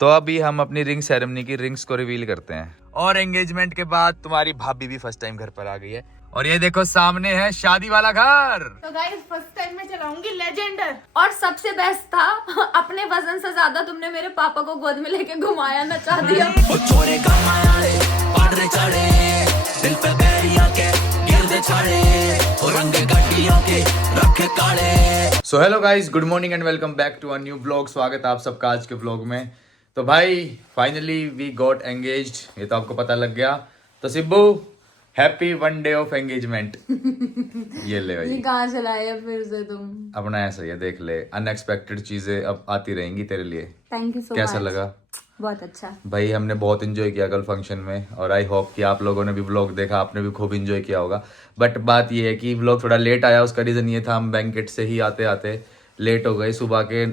तो अभी हम अपनी रिंग सेरेमनी की रिंग्स को रिवील करते हैं। और एंगेजमेंट के बाद तुम्हारी भाभी भी फर्स्ट टाइम घर पर आ गई है। और ये देखो सामने है शादी वाला घर। तो गाइस फर्स्ट टाइम मैं चलाऊंगी लेजेंडर। और सबसे बेस्ट था अपने वजन से ज्यादा तुमने मेरे पापा को गोद में लेके घुमाया, नचा दिया। So hello guys, good morning and welcome back to a new blog. स्वागत है आप सबका आज के ब्लॉग में। तो भाई फाइनली वी गॉट एंगेज्ड, ये तो आपको पता लग गया। तो Sibbu happy 1 day of engagement. ये ले भाई, ये कहाँ चलाया फिर से तुम? अपना ऐसा ही है, देख ले, अनएक्सपेक्टेड चीजें अब आती रहेंगी तेरे लिए। Thank you so much. कैसा लगा? बहुत अच्छा भाई हमने बहुत एंजॉय किया कल फंक्शन में, और आई होप कि आप लोगों ने भी व्लॉग देखा, आपने भी खूब एंजॉय किया होगा। बट बात ये है कि व्लॉग थोड़ा लेट आया, उसका रीज़न ये था हम बैंकेट से ही आते आते लेट हो गए। सुबह के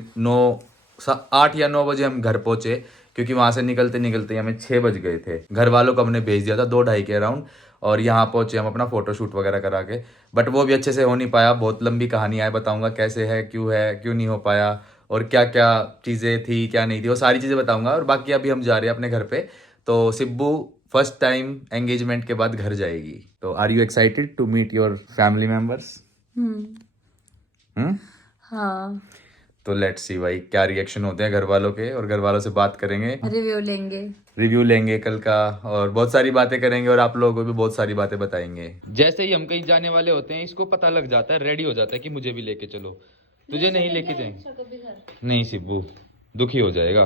8 या 9 बजे हम घर पहुंचे, क्योंकि वहाँ से निकलते निकलते हमें 6 बज गए थे। घर वालों को हमने भेज दिया था 2-2:30 के अराउंड, और यहाँ पहुंचे हम अपना फोटोशूट वगैरह करा के। बट वो भी अच्छे से हो नहीं पाया, बहुत लंबी कहानी है, बताऊंगा कैसे है, क्यों नहीं हो पाया, और क्या क्या चीज़ें थी क्या नहीं थी, वो सारी चीज़ें बताऊंगा। और बाकी अभी हम जा रहे हैं अपने घर पे। तो सिब्बू फर्स्ट टाइम एंगेजमेंट के बाद घर जाएगी। तो are you excited to meet your family members? हाँ, तो लेट्स सी भाई क्या रिएक्शन होते हैं घर वालों के, और घर वालों से बात करेंगे, रिव्यू लेंगे कल का, और बहुत सारी बातें करेंगे, और आप लोगों को भी बहुत सारी बातें बताएंगे। जैसे ही हम कहीं जाने वाले होते हैं, इसको पता लग जाता है, रेडी हो जाता है कि मुझे भी लेके चलो। तुझे नहीं लेके जाएंगे? नहीं सिब्बू, दुखी हो जाएगा।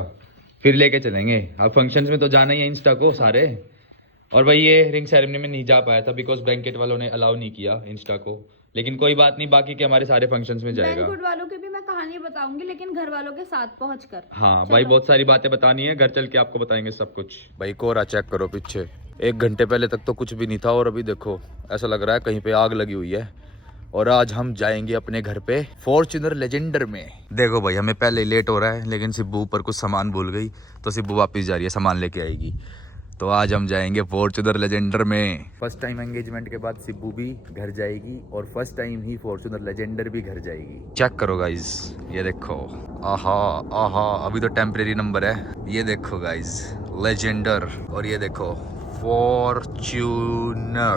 फिर लेके चलेंगे। अब फंक्शंस में तो जाना ही है इंस्टा को सारे। और भाई ये रिंग सेरेमनी में नहीं जा पाया था बिकॉज बैंकेट वालों ने अलाउ नहीं किया इंस्टा को, लेकिन कोई बात नहीं, बाकी के हमारे सारे फंक्शंस में जाएगा। बैंकेट वालों की भी मैं कहानी बताऊंगी, लेकिन घर वालों के साथ पहुंचकर। हाँ भाई, बहुत सारी बातें बतानी है, घर चल के आपको बताएंगे सब कुछ। भाई कोरा चेक करो पीछे, 1 घंटे पहले तक तो कुछ भी नहीं था, और अभी देखो ऐसा लग रहा है कहीं पे आग लगी हुई है। और आज हम जाएंगे अपने घर पे फॉर्च्यूनर लेजेंडर में। देखो भाई हमें पहले ही लेट हो रहा है, लेकिन सिब्बू ऊपर कुछ सामान भूल गई, तो सिब्बू वापस जा रही है, सामान लेके आएगी। तो आज हम जाएंगे फॉर्च्यूनर लेजेंडर में। फर्स्ट टाइम एंगेजमेंट के बाद सिब्बू भी घर जाएगी, और फर्स्ट टाइम ही फॉर्च्यूनर लेजेंडर भी घर जाएगी। चेक करो गाइज, ये देखो, आहा आहा, अभी तो टेम्परेरी नंबर है। ये देखो गाइज लेजेंडर, और ये देखो फॉर्च्यूनर।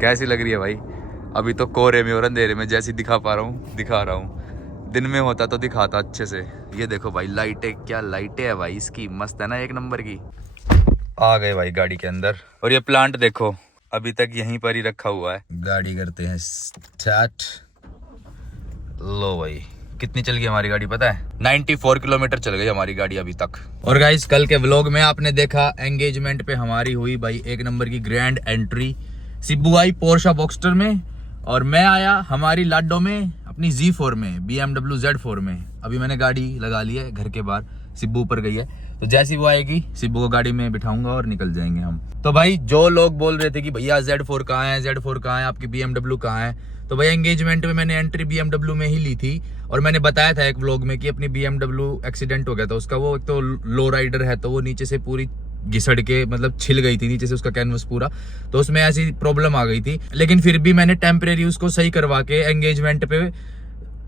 कैसी लग रही है भाई? अभी तो कोहरे में और अंधेरे में जैसी दिखा रहा हूँ। दिन में होता तो दिखाता अच्छे से। ये देखो भाई लाइटें, क्या लाइटें है भाई इसकी, मस्त है ना, 1 नंबर की। आ गए भाई गाड़ी के अंदर, और ये प्लांट देखो अभी तक यहीं पर ही रखा हुआ है। गाड़ी करते हैं स्टार्ट। लो भाई कितनी चल गई हमारी गाड़ी पता है? 94 किलोमीटर चल गई हमारी गाड़ी अभी तक। और गाइस कल के व्लॉग में आपने देखा एंगेजमेंट पे हमारी हुई भाई 1 नंबर की ग्रैंड एंट्री। सिब्बू आई पोर्शा बॉक्सटर में, और मैं आया हमारी लाडो में अपनी Z4 में, BMW Z4 में। अभी मैंने गाड़ी लगा ली है घर के बाहर, सिब्बू ऊपर गई है। तो जैसी वो आएगी सिब्बू को गाड़ी में बिठाऊंगा और निकल जाएंगे हम। तो भाई जो लोग बोल रहे थे कि भैया Z4 कहाँ है, Z4 कहाँ है, आपकी BMW कहाँ है, तो भाई एंगेजमेंट में मैंने एंट्री BMW में ही ली थी। और मैंने बताया था एक व्लॉग में कि अपनी BMW एक्सीडेंट हो गया था उसका। वो एक तो लो राइडर है, तो वो नीचे से पूरी घिसड़ के मतलब छिल गई थी नीचे से उसका कैनवस पूरा, तो उसमें ऐसी प्रॉब्लम आ गई थी। लेकिन फिर भी मैंने टेम्परेरी उसको सही करवा के एंगेजमेंट पे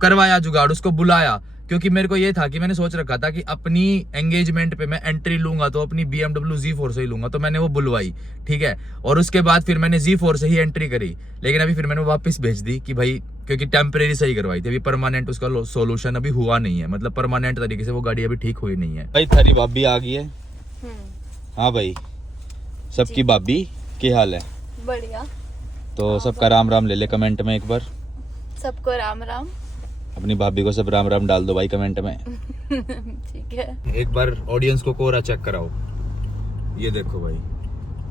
करवाया जुगाड़, उसको बुलाया, क्योंकि मेरे को ये था कि मैंने सोच रखा था कि अपनी एंगेजमेंट पे मैं एंट्री लूंगा तो अपनी BMW Z4 से ही लूंगा। तो मैंने वो बुलवाई, ठीक है, और उसके बाद फिर मैंने Z4 से ही एंट्री करी। लेकिन अभी फिर मैंने वापस भेज दी कि भाई, क्योंकि टेम्परेरी सही करवाई थी, अभी परमानेंट उसका सोल्यूशन अभी हुआ नहीं है, मतलब परमानेंट तरीके से वो गाड़ी अभी ठीक हुई नहीं है। भाई थारी भाभी आ गई है। हाँ भाई, सबकी भाभी क्या हाल है? बढ़िया। तो सबका राम राम ले ले कमेंट में एक बार। सबको राम राम। अपनी भाभी को सब राम राम डाल दो भाई कमेंट में। ठीक है। एक बार ऑडियंस को कोहरा चेक कराओ। ये देखो भाई,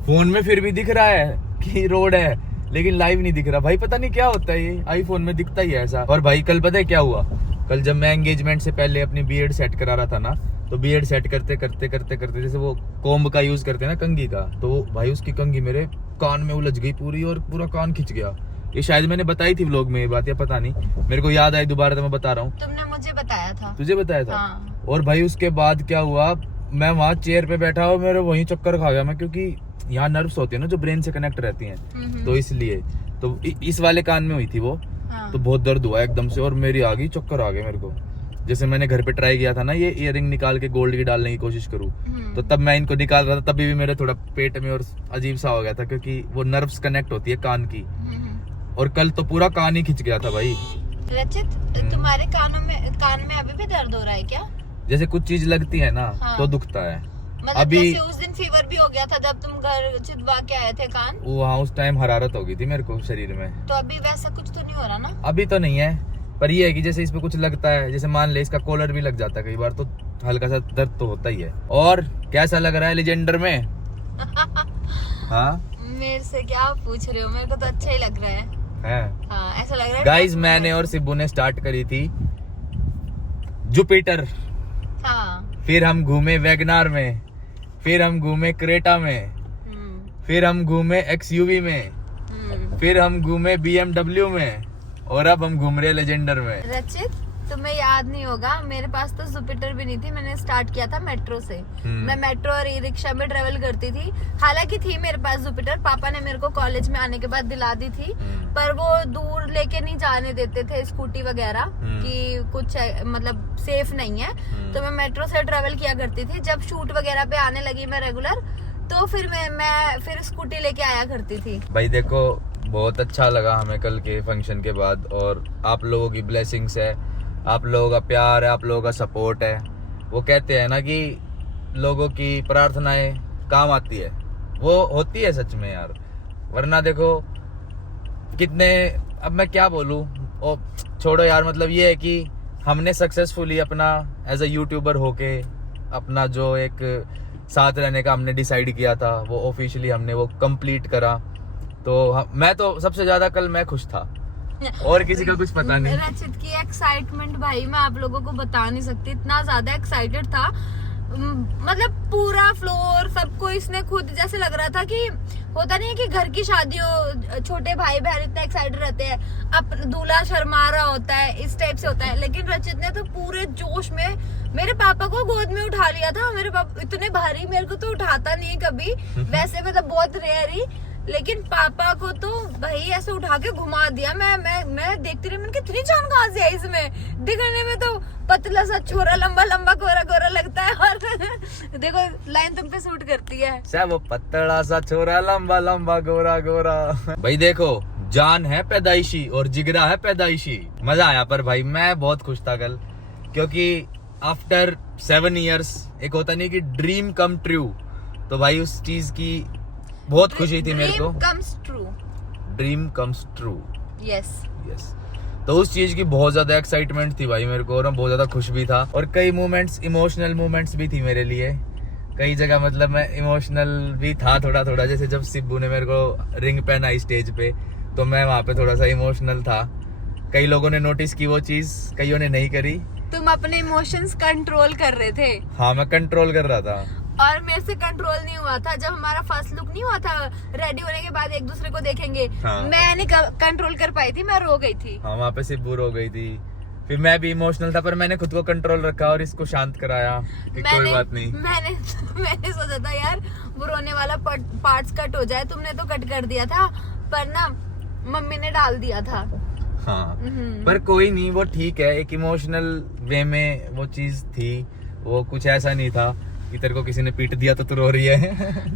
फोन में फिर भी दिख रहा है कि रोड है, लेकिन लाइव नहीं दिख रहा भाई। पता नहीं क्या होता है, ये आईफोन में दिखता ही है ऐसा। और भाई कल पता है क्या हुआ? कल जब मैं एंगेजमेंट से पहले अपनी बीएड सेट करा रहा था ना, तो बीएड सेट करते करते जैसे वो कोम्ब का यूज करते हैं ना, कंघी का, तो भाई उसकी कंघी मेरे कान में उलझ गई पूरी, और पूरा कान खिंच गया। ये शायद मैंने बताई थी व्लॉग में ये बात, या पता नहीं, मेरे को याद आई दोबारा तो मैं बता रहा हूँ। तुमने मुझे बताया था। तुझे बताया था? हाँ। और भाई उसके बाद क्या हुआ, मैं वहाँ चेयर पे बैठा और मेरे वहीं चक्कर खा गया मैं, क्योंकि यहाँ नर्व्स होती है ना जो ब्रेन से कनेक्ट रहती हैं, तो इसलिए तो इस वाले कान में हुई थी वो। हाँ। तो बहुत दर्द हुआ एकदम से, और मेरी आ गई, चक्कर आ गए मेरे को। जैसे मैंने घर पे ट्राई किया था ना ये इयररिंग निकाल के गोल्ड की डालने की कोशिश करूँ, तो तब मैं इनको निकाल रहा था, तभी भी मेरे थोड़ा पेट में और अजीब सा हो गया था, क्योंकि वो नर्व्स कनेक्ट होती है कान की, और कल तो पूरा कान ही खिंच गया था भाई। रचित, तुम्हारे कान में अभी भी दर्द हो रहा है क्या? जैसे कुछ चीज लगती है ना, हाँ। तो दुखता है। मतलब अभी जैसे उस दिन फीवर भी हो गया था जब तुम घर चिदवा के आए थे कान, वहाँ उस टाइम हरारत हो गई थी मेरे को शरीर में। तो अभी वैसा कुछ तो नहीं हो रहा ना? अभी तो नहीं है, पर ये है कि जैसे इसमें कुछ लगता है, जैसे मान ले इसका कॉलर भी लग जाता है कई बार, तो हल्का सा दर्द तो होता ही है। और कैसा लग रहा है लेजेंडर में? हाँ मेरे से क्या पूछ रहे हो, मेरे को तो अच्छा ही लग रहा है। हाँ, ऐसा लग रहा है गाइस, मैंने और सिब्बू ने स्टार्ट करी थी जुपिटर, हाँ। फिर हम घूमे वैगनार में, फिर हम घूमे क्रेटा में, फिर हम घूमे एक्सयूवी में, फिर हम घूमे BMW में, और अब हम घूम रहे लेजेंडर में। रचित, तुम्हें याद नहीं होगा, मेरे पास तो जुपिटर भी नहीं थी, मैंने स्टार्ट किया था मेट्रो से। मैं मेट्रो और ई रिक्शा में ट्रेवल करती थी। हालांकि थी मेरे पास जुपिटर, पापा ने मेरे को कॉलेज में आने के बाद दिला दी थी, पर वो दूर लेके नहीं जाने देते थे स्कूटी वगैरह, कि कुछ मतलब सेफ नहीं है, तो मैं मेट्रो से ट्रेवल किया करती थी। जब शूट वगैरह पे आने लगी मैं रेगुलर, तो फिर मैं फिर स्कूटी लेके आया करती थी। भाई देखो, बहुत अच्छा लगा हमें कल के फंक्शन के बाद, और आप लोगों की ब्लेसिंग्स है, आप लोगों का प्यार है, आप लोगों का सपोर्ट है। वो कहते हैं ना कि लोगों की प्रार्थनाएं काम आती है, वो होती है सच में यार। वरना देखो कितने, अब मैं क्या बोलूं, ओ छोड़ो यार, मतलब ये है कि हमने सक्सेसफुली अपना एज अ यूट्यूबर होके अपना जो एक साथ रहने का हमने डिसाइड किया था, वो ऑफिशियली हमने वो कंप्लीट करा। तो मैं तो सबसे ज्यादा कल मैं खुश था, और किसी का कुछ पता नहीं। रचित की एक्साइटमेंट भाई मैं आप लोगों को बता नहीं सकती, इतना ज्यादा एक्साइटेड था। मतलब पूरा फ्लोर सबको इसने खुद, जैसे लग रहा था कि होता नहीं है कि घर की शादी हो, छोटे भाई बहन इतना एक्साइटेड रहते हैं, अब दूल्हा शर्मा रहा होता है, इस टाइप से होता है। लेकिन रचित ने तो पूरे जोश में मेरे पापा को गोद में उठा लिया था। मेरे पापा इतने भारी, मेरे को तो उठाता नहीं है कभी, वैसे मतलब बहुत रेयर ही, लेकिन पापा को तो भाई ऐसे उठा के घुमा दिया। मैं देखती रही, मैंने कितनी जान कहाँ से आई इसमें, दिखने में तो पतला सा छोरा, लंबा लंबा गोरा गोरा लगता है, और देखो लाइन तुम पे सूट करती है। क्या वो पतला सा छोरा, लंबा लंबा गोरा गोरा। भाई देखो, जान है पैदाइशी और जिगरा है पैदाइशी। मजा आया, पर भाई मैं बहुत खुश था कल, क्योंकि आफ्टर 7 years एक होता नहीं कि ड्रीम कम ट्रू, तो भाई उस चीज की बहुत खुशी थी मेरे को। Dream comes true, yes. तो उस चीज की बहुत ज्यादा एक्साइटमेंट थी भाई मेरे को, और मैं बहुत ज्यादा खुश भी था। और कई मोमेंट्स, इमोशनल मोमेंट्स भी थी मेरे लिए कई जगह, मतलब मैं इमोशनल भी था थोड़ा थोड़ा। जैसे जब सिब्बू ने मेरे को रिंग पहनाई स्टेज पे, तो मैं वहाँ पे थोड़ा सा इमोशनल था। कई लोगों ने नोटिस की वो चीज, कईयों ने नहीं करी। तुम अपने इमोशंस कंट्रोल कर रहे थे। हाँ, मैं कंट्रोल कर रहा था, और मेरे से कंट्रोल नहीं हुआ था। जब हमारा फर्स्ट लुक नहीं हुआ था, रेडी होने के बाद एक दूसरे को देखेंगे, हाँ। मैं नहीं कंट्रोल कर पाई थी, मैं रो गई थी। हाँ, वहाँ पे सिब्बू रो गई थी, फिर मैं भी इमोशनल था, पर मैंने खुद को कंट्रोल रखा और इसको शांत कराया कि कोई बात नहीं। मैंने सोचा था यार वो रोने वाला पार्ट्स कट हो जाए, तुमने तो कट कर दिया था, पर ना मम्मी ने डाल दिया था। हाँ, पर कोई नहीं, वो ठीक है। एक इमोशनल वे में वो चीज थी, वो कुछ ऐसा नहीं था कि तेरे को किसी ने पीट दिया तो तू रो रही है।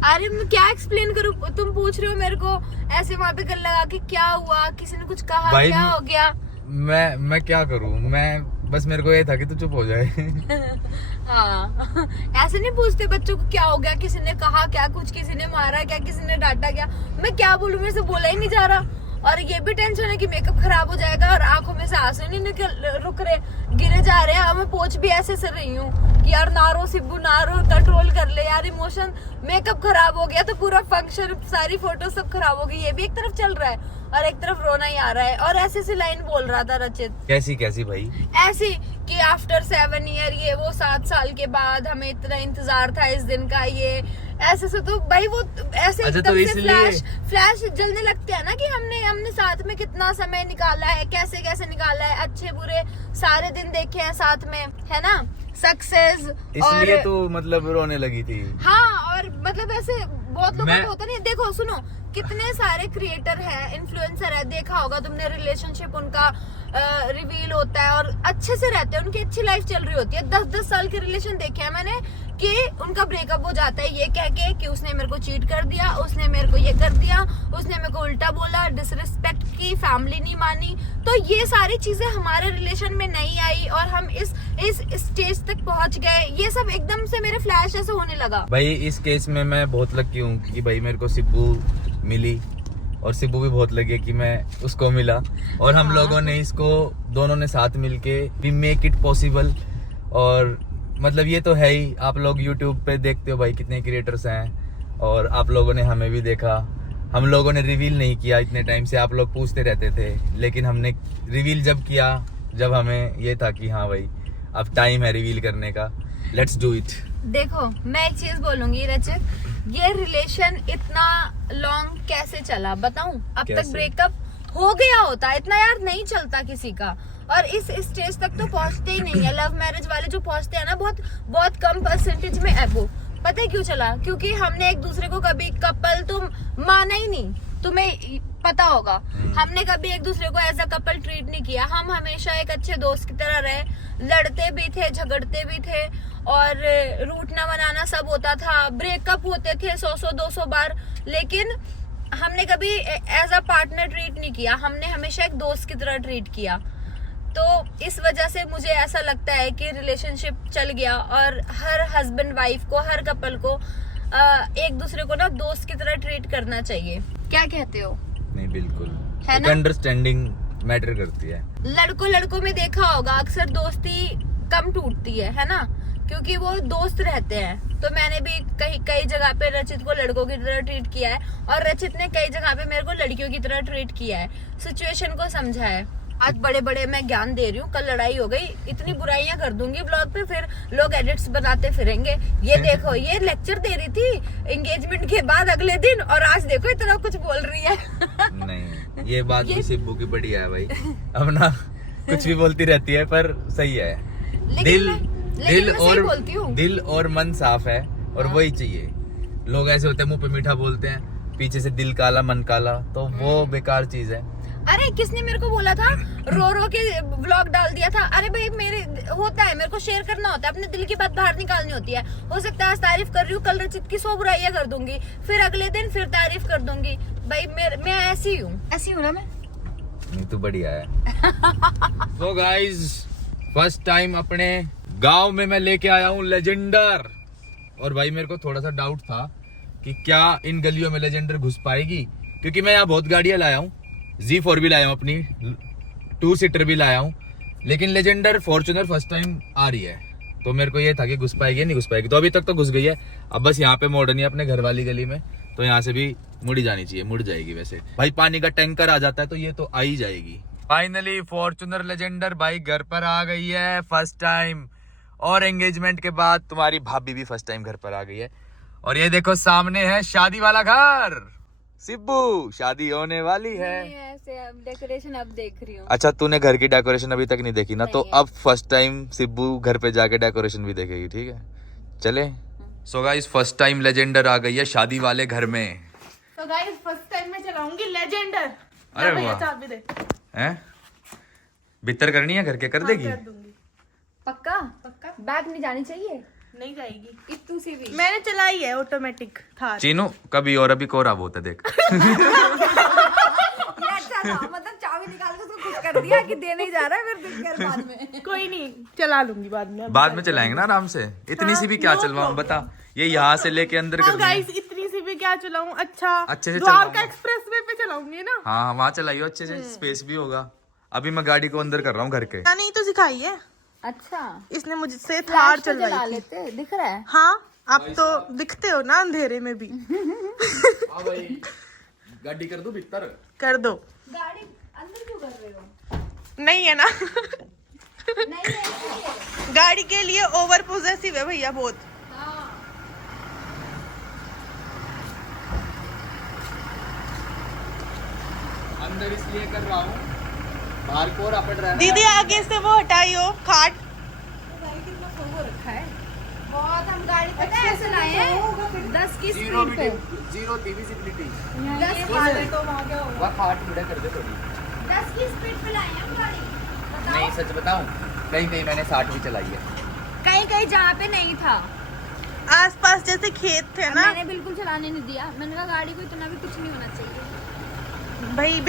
अरे मैं क्या एक्सप्लेन करूं, तुम पूछ रहे हो मेरे को ऐसे वहाँ पे गल लगा कि क्या हुआ, किसी ने कुछ कहा, क्या हो गया। मैं क्या करूं, मैं बस, मेरे को ये था कि तू चुप हो जाए। हाँ, ऐसे नहीं पूछते बच्चों को क्या हो गया, किसी ने कहा क्या, कुछ किसी ने मारा क्या, किसी ने डांटा क्या। मैं क्या बोलूं, मेरे से बोला ही नहीं जा रहा। और ये भी टेंशन है कि मेकअप खराब हो जाएगा, और आंखों में से आंसू नहीं रुक रहे, गिरे जा रहे हैं। मैं पोंछ भी ऐसे से रही हूँ कि यार ना रो सिब्बू, ना रो, कंट्रोल कर ले यार इमोशन। मेकअप खराब हो गया तो पूरा फंक्शन, सारी फोटो सब खराब हो गई। ये भी एक तरफ चल रहा है और एक तरफ रोना ही आ रहा है। और ऐसे लाइन बोल रहा था रचित। कैसी भाई? ऐसी कि आफ्टर 7 year, ये वो 7 साल के बाद हमें इतना इंतजार था इस दिन का, ये ऐसे से तो भाई वो ऐसे अच्छा, एकदम तो से फ्लैश जलने लगते हैं ना कि हमने साथ में कितना समय निकाला है, कैसे कैसे निकाला है, अच्छे बुरे सारे दिन देखे हैं साथ में, है ना, सक्सेस। इसलिए तो मतलब रोने लगी थी। हाँ, और मतलब ऐसे बहुत लोगों को होता नहीं। देखो सुनो, कितने सारे क्रिएटर हैं, इन्फ्लुएंसर है, देखा होगा तुमने रिलेशनशिप उनका रिवील होता है और अच्छे से रहते हैं, उनकी अच्छी लाइफ चल रही होती है। 10-10 साल के रिलेशन देखे हैं मैंने कि उनका ब्रेकअप हो जाता है ये कह के कि उसने मेरे को चीट कर दिया, उसने मेरे को ये कर दिया, उसने मेरे को उल्टा बोला, डिसरिस्पेक्ट की, फैमिली नहीं मानी। तो ये सारी चीजें हमारे रिलेशन में नहीं आई और हम इस स्टेज तक पहुंच गए। ये सब एकदम से मेरे फ्लैश ऐसे होने लगा। भाई इस केस में मैं बहुत लकी हूँ कि भाई मेरे को सिब्बू मिली और सिब्बू भी बहुत लगी कि मैं उसको मिला, और हम लोगों ने इसको दोनों ने साथ मिलके वी मेक इट पॉसिबल। और मतलब ये तो है ही, आप लोग YouTube पे देखते हो भाई कितने क्रिएटर्स हैं, और आप लोगों ने हमें भी देखा। हम लोगों ने रिवील नहीं किया इतने टाइम से, आप लोग पूछते रहते थे, लेकिन हमने रिवील जब किया जब हमें ये था कि हाँ भाई अब टाइम है रिवील करने का, लेट्स डू इट। देखो मैं एक चीज बोलूंगी रचित, ये रिलेशन इतना लॉन्ग कैसे चला बताऊं? अब तक ब्रेकअप हो गया होता, इतना यार नहीं चलता किसी का, और इस स्टेज तक तो पहुंचते ही नहीं है। लव मैरिज वाले जो पहुंचते हैं ना, बहुत कम परसेंटेज में है वो। पता है क्यों चला? क्योंकि हमने एक दूसरे को कभी कपल तो माना ही नहीं, तुम्हें पता होगा। हमने कभी एक दूसरे को एज अ कपल ट्रीट नहीं किया। हम हमेशा एक अच्छे दोस्त की तरह रहे, लड़ते भी थे, झगड़ते भी थे, और रूठना मनाना सब होता था, ब्रेकअप होते थे 100-200 बार, लेकिन हमने कभी एज अ पार्टनर ट्रीट नहीं किया। हमने हमेशा एक दोस्त की तरह ट्रीट किया। तो इस वजह से मुझे ऐसा लगता है कि रिलेशनशिप चल गया, और हर हस्बैंड वाइफ को, हर कपल को एक दूसरे को ना दोस्त की तरह ट्रीट करना चाहिए। क्या कहते हो? नहीं बिल्कुल, है ना? अंडरस्टैंडिंग मैटर करती है। लड़कों में देखा होगा अक्सर दोस्ती कम टूटती है ना, क्योंकि वो दोस्त रहते हैं। तो मैंने भी कई जगह पे रचित को लड़कों की तरह ट्रीट किया है, और रचित ने कई जगह पे मेरे को लड़कियों की तरह ट्रीट किया है, सिचुएशन को समझा है। आज बड़े मैं ज्ञान दे रही हूँ, कल लड़ाई हो गई, इतनी बुराइयां कर दूंगी ब्लॉग पे, फिर लोग एडिट्स बनाते फिरेंगे। ये देखो, ये लेक्चर दे रही थी एंगेजमेंट के बाद अगले दिन, और आज देखो इतना कुछ बोल रही है। नहीं, ये बात भी सिब्बू की बढ़िया है भाई, अब ना कुछ भी बोलती रहती है पर सही है। दिल और मन साफ है, और वही चाहिए। लोग ऐसे होते हैं मुंह पे मीठा बोलते हैं, पीछे से दिल काला मन काला, तो वो बेकार चीज है। अरे किसने मेरे को बोला था, रो के व्लॉग डाल दिया था। अरे भाई मेरे होता है, मेरे को शेयर करना होता है, अपने दिल की बात बाहर निकालनी होती है। हो सकता है आज तारीफ कर रही हूँ, कल रचित की 100 बुराइयां कर दूंगी, फिर अगले दिन फिर तारीफ कर दूंगी। भाई मैं ऐसी हूँ ना मैं। नहीं तो बढ़िया है। तो गाइज फर्स्ट टाइम अपने गांव में मैं लेके आया हूँ लेजेंडर, और भाई मेरे को थोड़ा सा डाउट था कि क्या इन गलियों में लेजेंडर घुस पाएगी, क्योंकि मैं यहाँ बहुत गाड़ियां लाया हूँ, Z4 भी लाया हूँ, अपनी 2 सीटर भी लाया हूँ, लेकिन लेजेंडर फॉर्च्यूनर फर्स्ट टाइम आ रही है। तो मेरे को ये था कि घुस पाएगी नहीं घुस पाएगी, तो अभी तक तो घुस गई है। अब बस यहाँ पे मोड़ नहीं है अपने घर वाली गली में, तो यहाँ से भी मुड़ी जानी चाहिए, मुड़ जाएगी। वैसे भाई पानी का टैंकर आ जाता है तो ये तो आ ही जाएगी। फाइनली फॉर्च्यूनर लेजेंडर भाई घर पर आ गई है फर्स्ट टाइम, और एंगेजमेंट के बाद तुम्हारी भाभी भी फर्स्ट टाइम घर पर आ गई है। और ये देखो सामने है शादी वाला घर, सिब्बू शादी होने वाली है। ऐसे अब डेकोरेशन अब देख रही हूँ। अच्छा तूने घर की डेकोरेशन अभी तक नहीं देखी ना, तो अब फर्स्ट टाइम सिब्बू घर पे जाके डेकोरेशन भी देखेगी, ठीक है? चले। सो गाइस फर्स्ट टाइम लेजेंडर आ गई है शादी वाले घर में। तो गाइस फर्स्ट टाइम मैं चलाऊंगी लेजेंडर। अरे वाह, हैं भीतर करनी है घर के, कर देगी? कर दूंगी। पक्का बैग नहीं जानी चाहिए? नहीं जाएगी इतनी सी भी। मैंने चलाई है ऑटोमेटिक थार। चीनू कभी और अभी कोरा बहुत है देख। ये अच्छा था, मतलब चाबी निकाल के उसको खुश कर दिया कि देने ही जा रहा है, फिर कर बाद में। कोई नहीं, चला लूंगी बाद में। बाद में चलाएंगे ना आराम से। इतनी सी भी क्या चलवाऊं बता, ये यहाँ से लेके अंदर कर गाइस इतनी सी भी क्या चलाऊं? अच्छा अच्छे से द्वारका एक्सप्रेसवे पे चलाऊंगी ना। हाँ वहाँ चलाइयो अच्छे से, स्पेस भी होगा। अभी मैं गाड़ी को अंदर कर रहा हूँ घर के। नहीं तो सिखाई है। अच्छा इसने मुझसे थार चलवाई थी। लेते दिख रहा है। हाँ आप तो दिखते हो ना अंधेरे में भी। भाई गाड़ी कर दो भीतर, कर दो। गाड़ी अंदर क्यों कर रहे हो? नहीं है ना। नहीं गाड़ी के लिए ओवर पोजेसिव है भैया बहुत। अंदर इसलिए कर रहा हूँ, बाहर कोहरा पड़ रहा है। दीदी आगे से वो हटाइयो खाट। कितना सोगो रखा है, बहुत। हम गाड़ी पता है ऐसे लाए हैं 10 की स्पीड पे, 0 विजिबिलिटी। 10 की वह खाट मुड़ा कर दे थोड़ी। 10 की स्पीड पे लाए हैं हम गाड़ी। बताओ। नहीं सच बताऊं, कहीं कहीं मैंने 60 भी चलाई है। कहीं कहीं जहाँ पे नहीं था आसपास जैसे खेत थे ना मैंने बिल्कुल चलाने नहीं दिया। मैंने कहा गाड़ी को इतना भी कुछ नहीं होना चाहिए। भाई,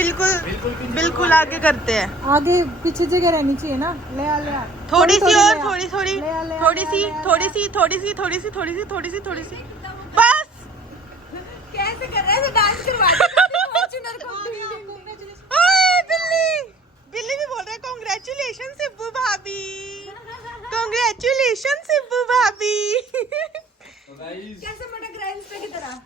बिल्कुल आगे करते हैं। आगे पीछे जगह रहनी चाहिए ना। ले आ थोड़ी सी और ले आ। थोड़ी थोड़ी ले आ, ले आ, थोड़ी ले आ, सी ले आ, थोड़ी सी थोड़ी सी थोड़ी सी थोड़ी सी थोड़ी सी थोड़ी सी बस। कैसे कर रहा है डांस करवा फॉर्च्यूनर को। ओए, बिल्ली भी बोल रहा है कांग्रेचुलेशन सिब्बू भाभी, कांग्रेचुलेशन सिब्बू भाभी। कैसे मटक रहा है इंस्टा की तरह।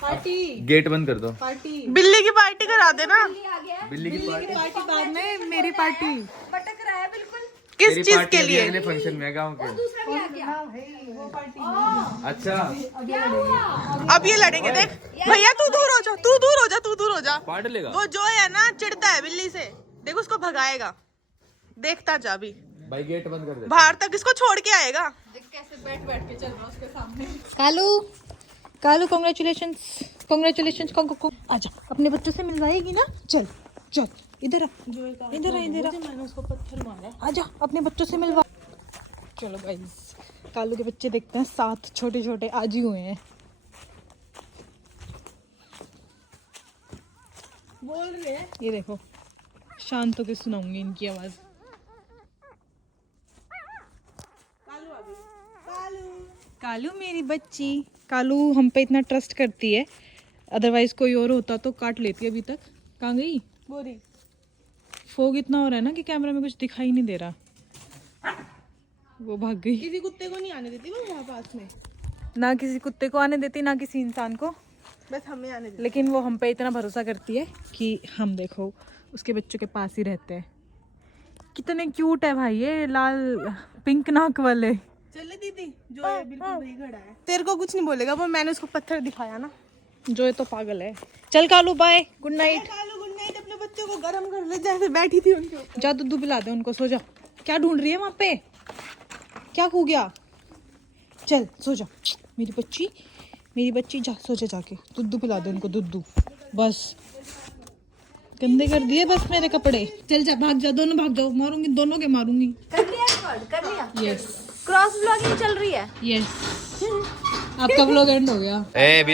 पार्टी गेट बंद कर दो। पार्टी बिल्ली की पार्टी करा देना। आ गया बिल्ली की पार्टी पार्टी बाद में मेरी पार्टी। मटक रहा है बिल्कुल। किस तेरी चीज पार्टी के अभी लिए? अगले फंक्शन में गाँव के। दूसरा भी आ गया। वो पार्टी अच्छा क्या हुआ? अब ये लड़ेंगे, देख भैया तू दूर हो जा, तू दूर हो जा, तू दूर हो जा। पार्ट लेगा वो जो है ना चिढ़ता है बिल्ली से, देख उसको भगाएगा, देखता जा भी भाई, गेट बंद कर दे। बाहर तक इसको छोड़ के आएगा। कैसे बैठ बैठ के चल रहा उसके सामने। कालू कांग्रेचुलेशंस को आजा, अपने बच्चों से मिलवाएगी ना। चल चल इधर आ, इधर आ, इधर आ। मैंने उसको पत्थर मारा। आजा अपने बच्चों से मिलवा। चलो गाइस, कालू के बच्चे देखते हैं, 7 छोटे छोटे आज ही हुए हैं। बोल रहे हैं, ये देखो, शांत होकर सुनाऊंगी इनकी आवाज। कालू मेरी बच्ची, कालू हम पे इतना ट्रस्ट करती है, अदरवाइज कोई और होता तो काट लेती। अभी तक कहाँ गई? बोरी फोग इतना हो रहा है ना कि कैमरा में कुछ दिखाई नहीं दे रहा। वो भाग गई। किसी कुत्ते को नहीं आने देती वो यहाँ पास में, ना किसी कुत्ते को आने देती, ना किसी इंसान को, बस हमें आने देती। लेकिन वो हम पे इतना भरोसा करती है कि हम देखो उसके बच्चों के पास ही रहते हैं। कितने क्यूट है भाई ये लाल पिंक नाक वाले। चले दीदी, जो है बिल्कुल वही खड़ा है। तेरे को कुछ नहीं बोलेगा वो, मैंने उसको पत्थर दिखाया ना। जो है तो पागल है। चल Kalu bye, good night. Kalu good night. अपने बच्चों को गर्म कर ले, जैसे बैठी थी उनके ऊपर। जा दूध पिला दे उनको, सो जा। क्या ढूंढ रही है वहाँ पे? क्या खो गया? चल सो जा मेरी बच्ची, जा सो जा, जाके दूध पिला दे उनको, दूध। बस गंदे कर दिए बस मेरे कपड़े। चल जा, भाग जा, दोनों भाग जाओ, मारूंगी दोनों के, मारूंगी। कर लिया रिकॉर्ड, कर लिया। यस क्रॉस ब्लॉगिंग चल रही है। यस, आपका व्लॉग एंड हो गया। ए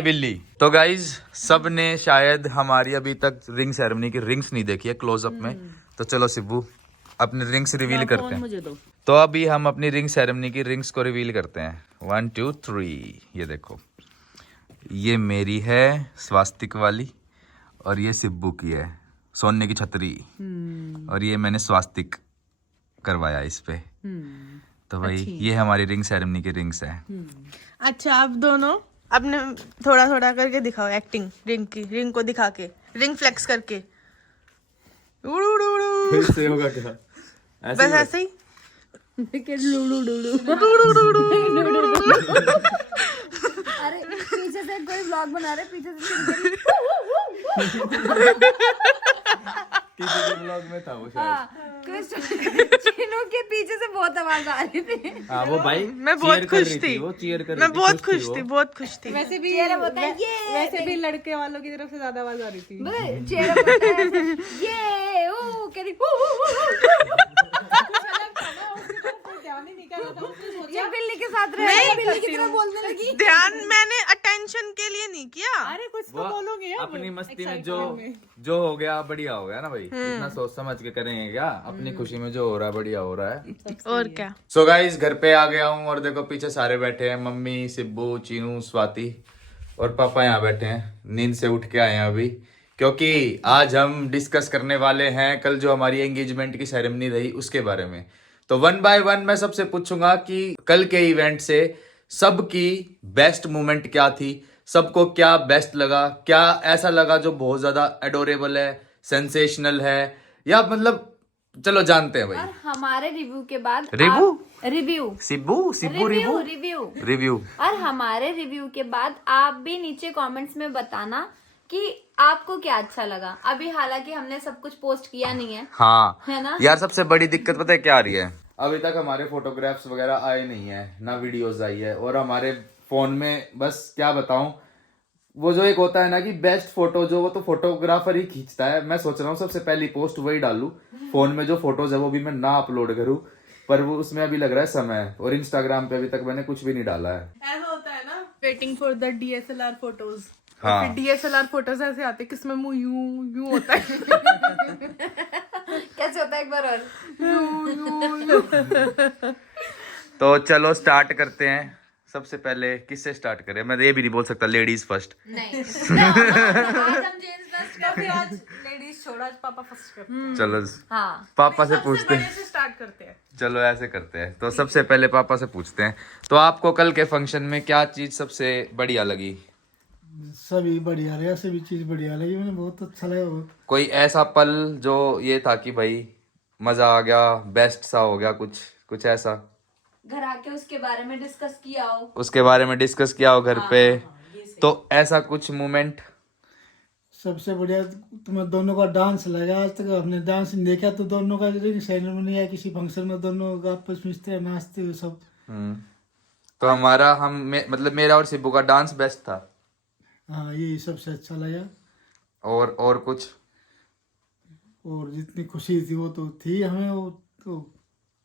बिल्ली। तो गाइज, सब ने शायद हमारी अभी तक रिंग सेरेमनी की रिंग्स नहीं देखी है क्लोजअप में, तो चलो सिब्बू अपनी रिंग्स रिवील करते हैं। मुझे दो। तो अभी हम अपनी रिंग सेरेमनी की रिंग्स को रिवील करते हैं। 1 2 3। ये देखो, ये मेरी है स्वास्तिक वाली, और ये सिब्बू की है सोने की छतरी, और ये मैंने स्वास्तिक करवाया इस पे। तो भाई ये हमारी रिंग सेरेमनी की रिंग्स है। अच्छा, अब दोनों अपने थोड़ा थोड़ा करके दिखाओ एक्टिंग रिंग की, रिंग को दिखा के, रिंग फ्लेक्स करके। फिर होगा क्या? बस ऐसे ही। अरे पीछे से कोई ब्लॉग बना रहे, पीछे से किसी ब्लॉग में था वो शायद। चीनू के पीछे से बहुत आवाज आ रही थी। हाँ वो भाई, मैं बहुत खुश थी, वो चीयर कर रही मैं थी, बहुत खुश थी वो। बहुत खुश थी। वैसे भी वैसे भी लड़के वालों की तरफ से ज्यादा आवाज आ रही थी। चेहरे ये ओ कह रही ये बिल्ली के साथ रह नहीं, बिल्ली की तरह बोलने लगी। ध्यान मैंने अटेंशन के लिए नहीं किया। अरे कुछ वो तो बोलोगे अपनी मस्ती में जो हो गया बढ़िया हो गया ना भाई। इतना सोच समझ के करेंगे क्या? अपनी खुशी में जो हो रहा है बढ़िया हो रहा है। और क्या। सो गाइस, घर पे आ गया हूँ और देखो पीछे सारे बैठे हैं, मम्मी, सिब्बू, चीनू, स्वाति और पापा यहाँ बैठे हैं। नींद से उठ के आए हैं अभी, क्योंकि आज हम डिस्कस करने वाले हैं कल जो हमारी एंगेजमेंट की सेरेमनी रही उसके बारे में। तो 1 बाय 1 मैं सबसे पूछूंगा कि कल के इवेंट से सबकी बेस्ट मोमेंट क्या थी, सबको क्या बेस्ट लगा, क्या ऐसा लगा जो बहुत ज्यादा एडोरेबल है, सेंसेशनल है, या मतलब चलो जानते हैं भाई। और हमारे रिव्यू के बाद रिव्यू सिब्बू रिव्यू और हमारे रिव्यू के बाद आप भी नीचे कमेंट्स में बताना कि आपको क्या अच्छा लगा। अभी हालांकि हमने सब कुछ पोस्ट किया नहीं है, हाँ है ना यार। सबसे बड़ी दिक्कत पता है क्या आ रही है? अभी तक हमारे फोटोग्राफ्स वगैरह आए नहीं है, ना वीडियोस आई है, और हमारे फोन में बस क्या बताऊं, वो जो एक होता है ना कि बेस्ट फोटो जो, वो तो फोटोग्राफर ही खींचता है। मैं सोच रहा हूँ सबसे पहली पोस्ट वही डालूं, फोन में जो फोटोज है वो भी मैं ना अपलोड करूँ, पर वो उसमें अभी लग रहा है समय, और इंस्टाग्राम पे अभी तक मैंने कुछ भी नहीं डाला है। ऐसा होता है ना, waiting for the DSLR photos. हाँ। फिर DSLR फोटोज ऐसे आते हैं किसमें मुंह यूं होता है। कैसे होता है एक बार और? तो चलो स्टार्ट करते हैं। सबसे पहले किससे स्टार्ट करें? मैं ये भी नहीं बोल सकता लेडीज फर्स्ट। नहीं आज हम जेंट्स फर्स्ट करते हैं। आज लेडीज छोड़ा, आज पापा फर्स्ट करते हैं। चलो हाँ, पापा से सबसे पूछते बड़े हैं। से स्टार्ट करते हैं। चलो ऐसे करते हैं, तो सबसे पहले पापा से पूछते हैं। तो आपको कल के फंक्शन में क्या चीज सबसे बढ़िया लगी? सभी बढ़िया लगा, सभी चीज बढ़िया लगी, मैंने बहुत अच्छा लगा। बहुत कोई ऐसा पल जो ये था कि भाई मजा आ गया, बेस्ट सा हो गया, कुछ ऐसा घर आके उसके बारे में डिस्कस किया हो? उसके बारे में डिस्कस किया हो घर पे, तो ऐसा कुछ मोमेंट? सबसे बढ़िया तुम्हें दोनों का डांस लगा। आज तक हमने डांस नहीं देखा, तो दोनों का रिंग सेरेमनी या किसी फंक्शन में दोनों आपस में इस तरह नाचते हुए सब। तो हमारा मतलब मेरा और सिब्बू का डांस बेस्ट था। हाँ, यही सबसे अच्छा लगा। और कुछ? और जितनी खुशी थी वो तो थी हमें, वो तो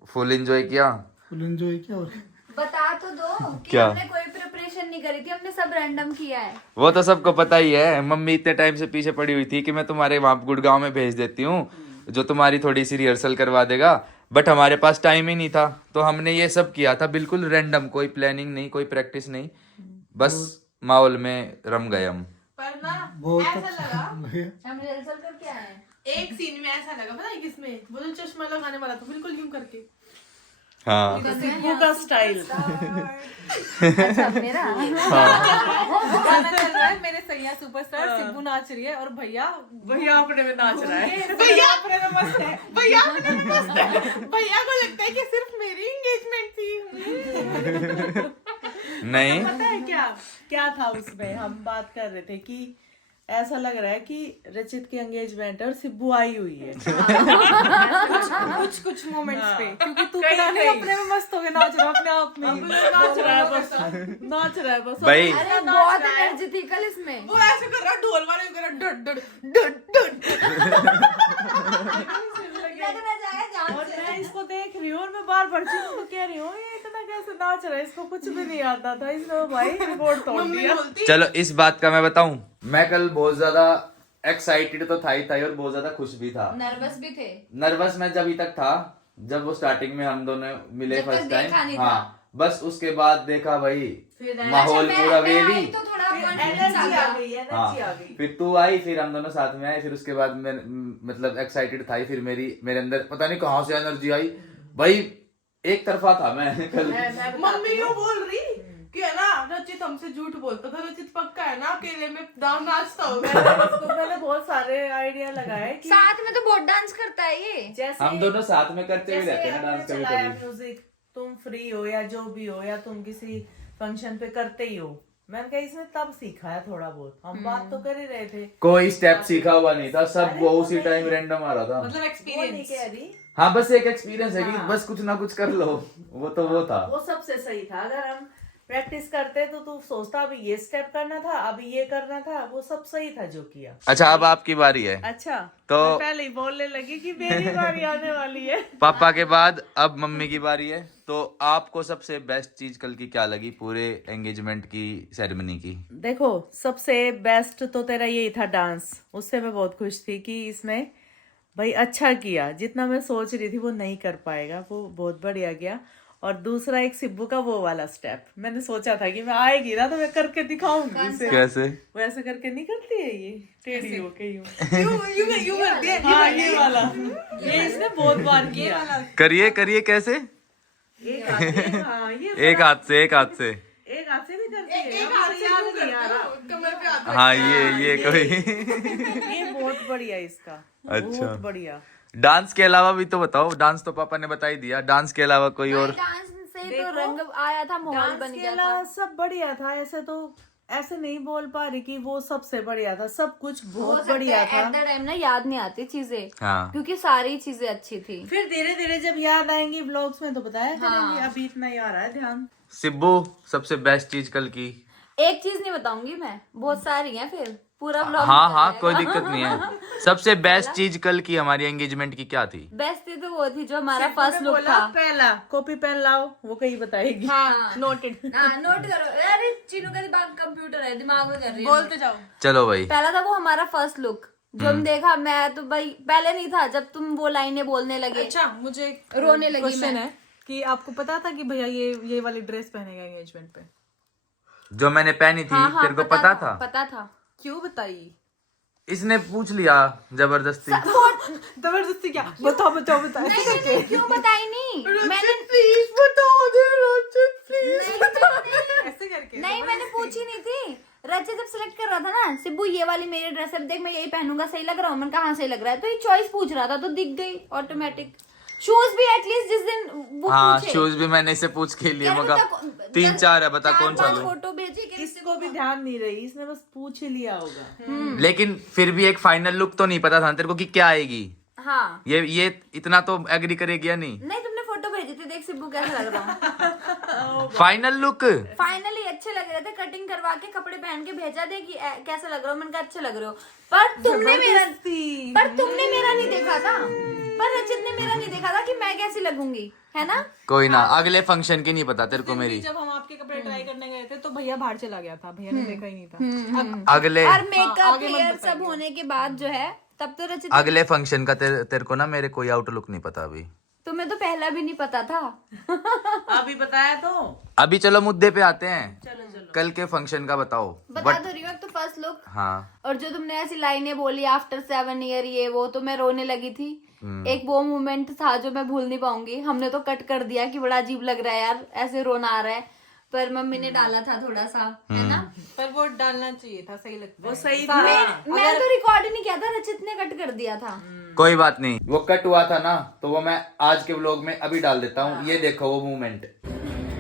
फुल एंजॉय किया। फुल एंजॉय किया। और बता तो दो कि क्या? हमने कोई प्रिपरेशन नहीं करी थी, हमने सब रैंडम किया है। वो तो सबको पता ही है, मम्मी इतने टाइम से पीछे पड़ी हुई थी कि मैं तुम्हारे वहां गुड़गांव में भेज देती हूँ, जो तुम्हारी थोड़ी सी रिहर्सल करवा देगा, बट हमारे पास टाइम ही नहीं था, तो हमने ये सब किया था बिल्कुल रैंडम, कोई प्लानिंग नहीं, कोई प्रैक्टिस नहीं, बस माहौल में रम गए हम। पर ना बहुत ऐसा अच्छा लगा, लगा। हम रिहर्सल करके आए हैं। एक सीन में ऐसा लगा, पता है किसमें? वो जो चश्मा लगाने वाला था, बिल्कुल यूं करके। हाँ सिब्बू का स्टाइल। अच्छा मेरा गाना चल रहा है, मेरे सैया सुपरस्टार, सिब्बू नाच रही है और भैया अपने में नाच रहा है। भैया अपने में मस्त है, भैया अपने में मस्त है। भैया को लगता है कि सिर्फ मेरी एंगेजमेंट थी। नहीं पता है क्या था उसमें? हम बात कर रहे थे कि ऐसा लग रहा है कि रचित की एंगेजमेंट है और सिब्बू आई हुई है। कुछ मोमेंट्स पे, क्योंकि तू पता नहीं अपने में मस्त हो गया, नाच रहा अपने आप में ही। नाच रहा है बस भाई, अरे बहुत एनर्जी थी कल इसमें। वो ऐसे कर रहा, ढोल वाले कर रहा, डड डड डड डड। लगना जाए जान और से। मैं इसको देख रही हूँ और मैं बार बार चीज़ को कह रही हूँ ये इतना कैसे नाच रहा है, इसको कुछ भी नहीं आता था, इसने भाई रिकॉर्ड तोड़ दिया। चलो इस बात का मैं बताऊं, मैं कल बहुत ज्यादा एक्साइटेड तो था ही था और बहुत ज्यादा खुश भी था। नर्वस भी थे। नर्वस मैं जब तक था जब वो स्टार्टिंग में हम दोनों मिले जब तक फर्स्ट देखा टाइम। नहीं हाँ, बस उसके बाद देखा भाई फिर माहौल पूरा मैं आई वेवी। तो थोड़ा एनर्जी आ गई, एनर्जी आ हाँ, गई। फिर तू आई, फिर हम दोनों साथ में आए, फिर उसके बाद मैं मतलब एक्साइटेड था ही, फिर मेरे अंदर पता नहीं कहाँ से एनर्जी आई भाई, एक तरफा था मैं कल। मम्मी यूं बोल रही कि है ना, रचित हमसे झूठ बोलता था, रचित पक्का है ना अकेले में दाम नाचता होगा। मैंने बहुत सारे आइडिया लगाए कि साथ में तो बहुत डांस करता है ये। जैसे हम दोनों साथ में करते हुए रहते हैं ना डांस कभी चलाया कभी। म्यूजिक, तुम फ्री हो या जो भी हो, या तुम किसी फंक्शन पे करते ही हो, मैंने कहा इसने तब सीखा है थोड़ा बहुत, हम बात तो कर ही रहे थे। कोई स्टेप सीखा हुआ नहीं था, सब वो उसी टाइम रैंडम आ रहा था। मतलब वो नहीं एक्सपीरियंस। कह रही, हाँ, बस एक एक्सपीरियंस है कि बस कुछ ना कुछ कर लो, वो तो वो था। वो सबसे सही था। अगर हम प्रैक्टिस करते तो तू सोचता अभी ये स्टेप करना था, अभी ये करना था, वो सब सही था जो किया। अच्छा, अब आपकी बारी है। अच्छा, तो मैं पहले ही बोलने लगी कि मेरी बारी आने वाली है। पापा के बाद अब मम्मी की बारी है। तो आपको सबसे बेस्ट चीज कल की क्या लगी पूरे एंगेजमेंट की सेरेमनी की? देखो, सबसे बेस्ट तो तेरा यही था डांस, उससे मैं बहुत खुश थी कि इसने भाई अच्छा किया, जितना मैं सोच रही थी वो नहीं कर पाएगा, वो बहुत बढ़िया गया। और दूसरा एक सिब्बू का वो वाला स्टेप, मैंने सोचा था कि मैं आएगी ना तो मैं करके दिखाऊंगी इसे। कैसे? वो ऐसे करके नहीं करती है ये, टेढ़ी होके यूं। यूं करती है। हाँ, ये वाला, ये इसने बहुत बार किया। करिए करिए, कैसे? एक हाथ से, हाँ, ये एक हाथ से, एक हाथ से। एक हाथ से भी करती है, एक हाथ से यूं करते हो, कमर पे हाथ। हाँ, ये कोई ये बहुत बढ़िया इसका, अच्छा। बहुत बढ़िया। डांस के अलावा भी तो बताओ। डांस तो पापा ने बता ही दिया, डांस के अलावा कोई और? डांस से तो देखो, रंग आया था, माहौल डांस बन के गया अलावा था। सब बढ़िया था। ऐसे तो ऐसे नहीं बोल पा रही कि वो सबसे बढ़िया था, सब कुछ बहुत बढ़िया था। एट द टाइम ना याद नहीं आती चीजें, हाँ, क्योंकि सारी चीजें अच्छी थी। फिर धीरे धीरे जब याद आएंगी व्लॉग्स में तो बताया करेंगे, अभी इतना ही आ रहा है ध्यान। सिब्बू सबसे बेस्ट चीज कल की? एक चीज नहीं बताऊंगी मैं, बहुत सारी हैं, फिर पूरा व्लॉग हाँ हाँ कोई दिक्कत नहीं है। सबसे बेस्ट चीज कल की हमारी एंगेजमेंट की क्या थी? बेस्ट थी तो वो थी जो हमारा फर्स्ट लुक बोला था। पहला कॉपी पेन लाओ, वो कहीं बताएगी। हाँ नोटेड। हाँ नोट करो। अरे चीनू का दिमाग कंप्यूटर है, दिमाग में कर रही है। बोलते जाओ। चलो भाई, पहला था वो हमारा फर्स्ट लुक जो हम देखा। मैं तो भाई पहले नहीं था, जब तुम वो लाइनें बोलने लगे अच्छा मुझे रोने लगी क्वेश्चन मैं। है कि आपको पता था कि भैया ये वाली ड्रेस पहनेगा एंगेजमेंट पे? जो मैंने पहनी थी हाँ हाँ तेरे को पता था? पता था। क्यों बताइए? इसने पूछ लिया जबरदस्ती। जबरदस्ती क्या? बताओ बताओ बताओ। नहीं, क्यों बताई नहीं मैंने? प्लीज बता दे रचित प्लीज। ऐसे करके नहीं मैंने पूछी नहीं थी। रचित जब सिलेक्ट कर रहा था ना, सिब्बू ये वाली मेरी ड्रेस है, देख मैं यही पहनूंगा, सही लग रहा हूँ? मैंने कहा हाँ सही लग रहा है। तो ये चॉइस पूछ रहा था तो दिख गई ऑटोमेटिक। शूज भी एटलीस्ट जिस दिन वो हाँ पूछे। शूज भी मैंने इसे पूछ के लिए, यार, मगर उसका 3-4 है, बता कौन सा लूं? फोटो भेजी कि इसको भी ध्यान नहीं रही, इसने बस पूछ ही लिया होगा। लेकिन फिर भी एक फाइनल लुक तो नहीं पता था तेरे को कि क्या आएगी। हाँ ये इतना तो एग्री करेगी या नहीं? नहीं, तुमने फोटो भेजी थी, देख सिब्बू कैसा लग रहा हूँ। फाइनल लुक फाइनली अच्छे लग रहे थे, कटिंग करवा के कपड़े पहन के भेजा दे कि कैसे लग रहे हो। मैंने कहा अच्छे लग रहे हो, पर तुमने मेरा नहीं देखा था। पर रचित ने मेरा नहीं देखा था कि मैं कैसी लगूंगी, है ना? कोई ना, अगले फंक्शन की नहीं पता तेरे को मेरी। जब हम आपके कपड़े ट्राई करने गए थे तो भैया बाहर चला गया था, भैया ने देखा ही नहीं था। अगले और मेकअप हेयर सब होने के बाद जो है, तब तो रचित अगले फंक्शन का तेरे को ना मेरे कोई आउटलुक नहीं पता अभी। तुम्हें तो पहला भी नहीं पता था। अभी बताया तो। अभी चलो मुद्दे पे आते हैं। कल के फंक्शन का बताओ। बता तो रही हूँ, तो फर्स्ट लुक हाँ और जो तुमने ऐसी लाइनें बोली आफ्टर 7 ईयर ये वो, तो मैं रोने लगी थी। एक वो मोमेंट था जो मैं भूल नहीं पाऊंगी। हमने तो कट कर दिया कि बड़ा अजीब लग रहा है यार, ऐसे रोना आ रहा है, पर मम्मी ने डाला था थोड़ा सा, है ना? पर वो डालना चाहिए था, सही लगता है। वो सही था। मैं तो रिकॉर्ड ही नहीं किया था, रचित ने कट कर दिया था। कोई बात नहीं, वो कट हुआ था ना तो वो मैं आज के व्लॉग में अभी डाल देता हूँ। ये देखो वो मूवमेंट।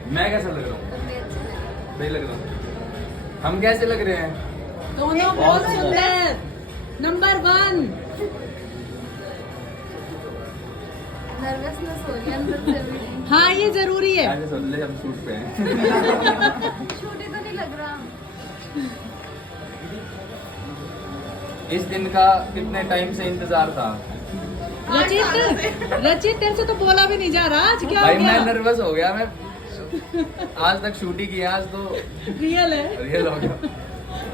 मैं कैसा लग रहा हूँ? नहीं लग रहा हूँ। हम कैसे लग रहे हैं? दोनों बहुत सुंदर। नंबर 1। नर्वसनेस हो रही है अंदर से भी। हाँ ये जरूरी है। ऐसे सोच ले, हम शूट पे हैं। छोटे तो नहीं लग रहा। इस दिन का कितने टाइम से इंतजार था रचित तेरे से तो बोला भी नहीं जा रहा, आज क्या भाई? मैं नर्वस हो गया। मैं आज तक शूट ही किया, आज तो रियल है। रियल हो गया।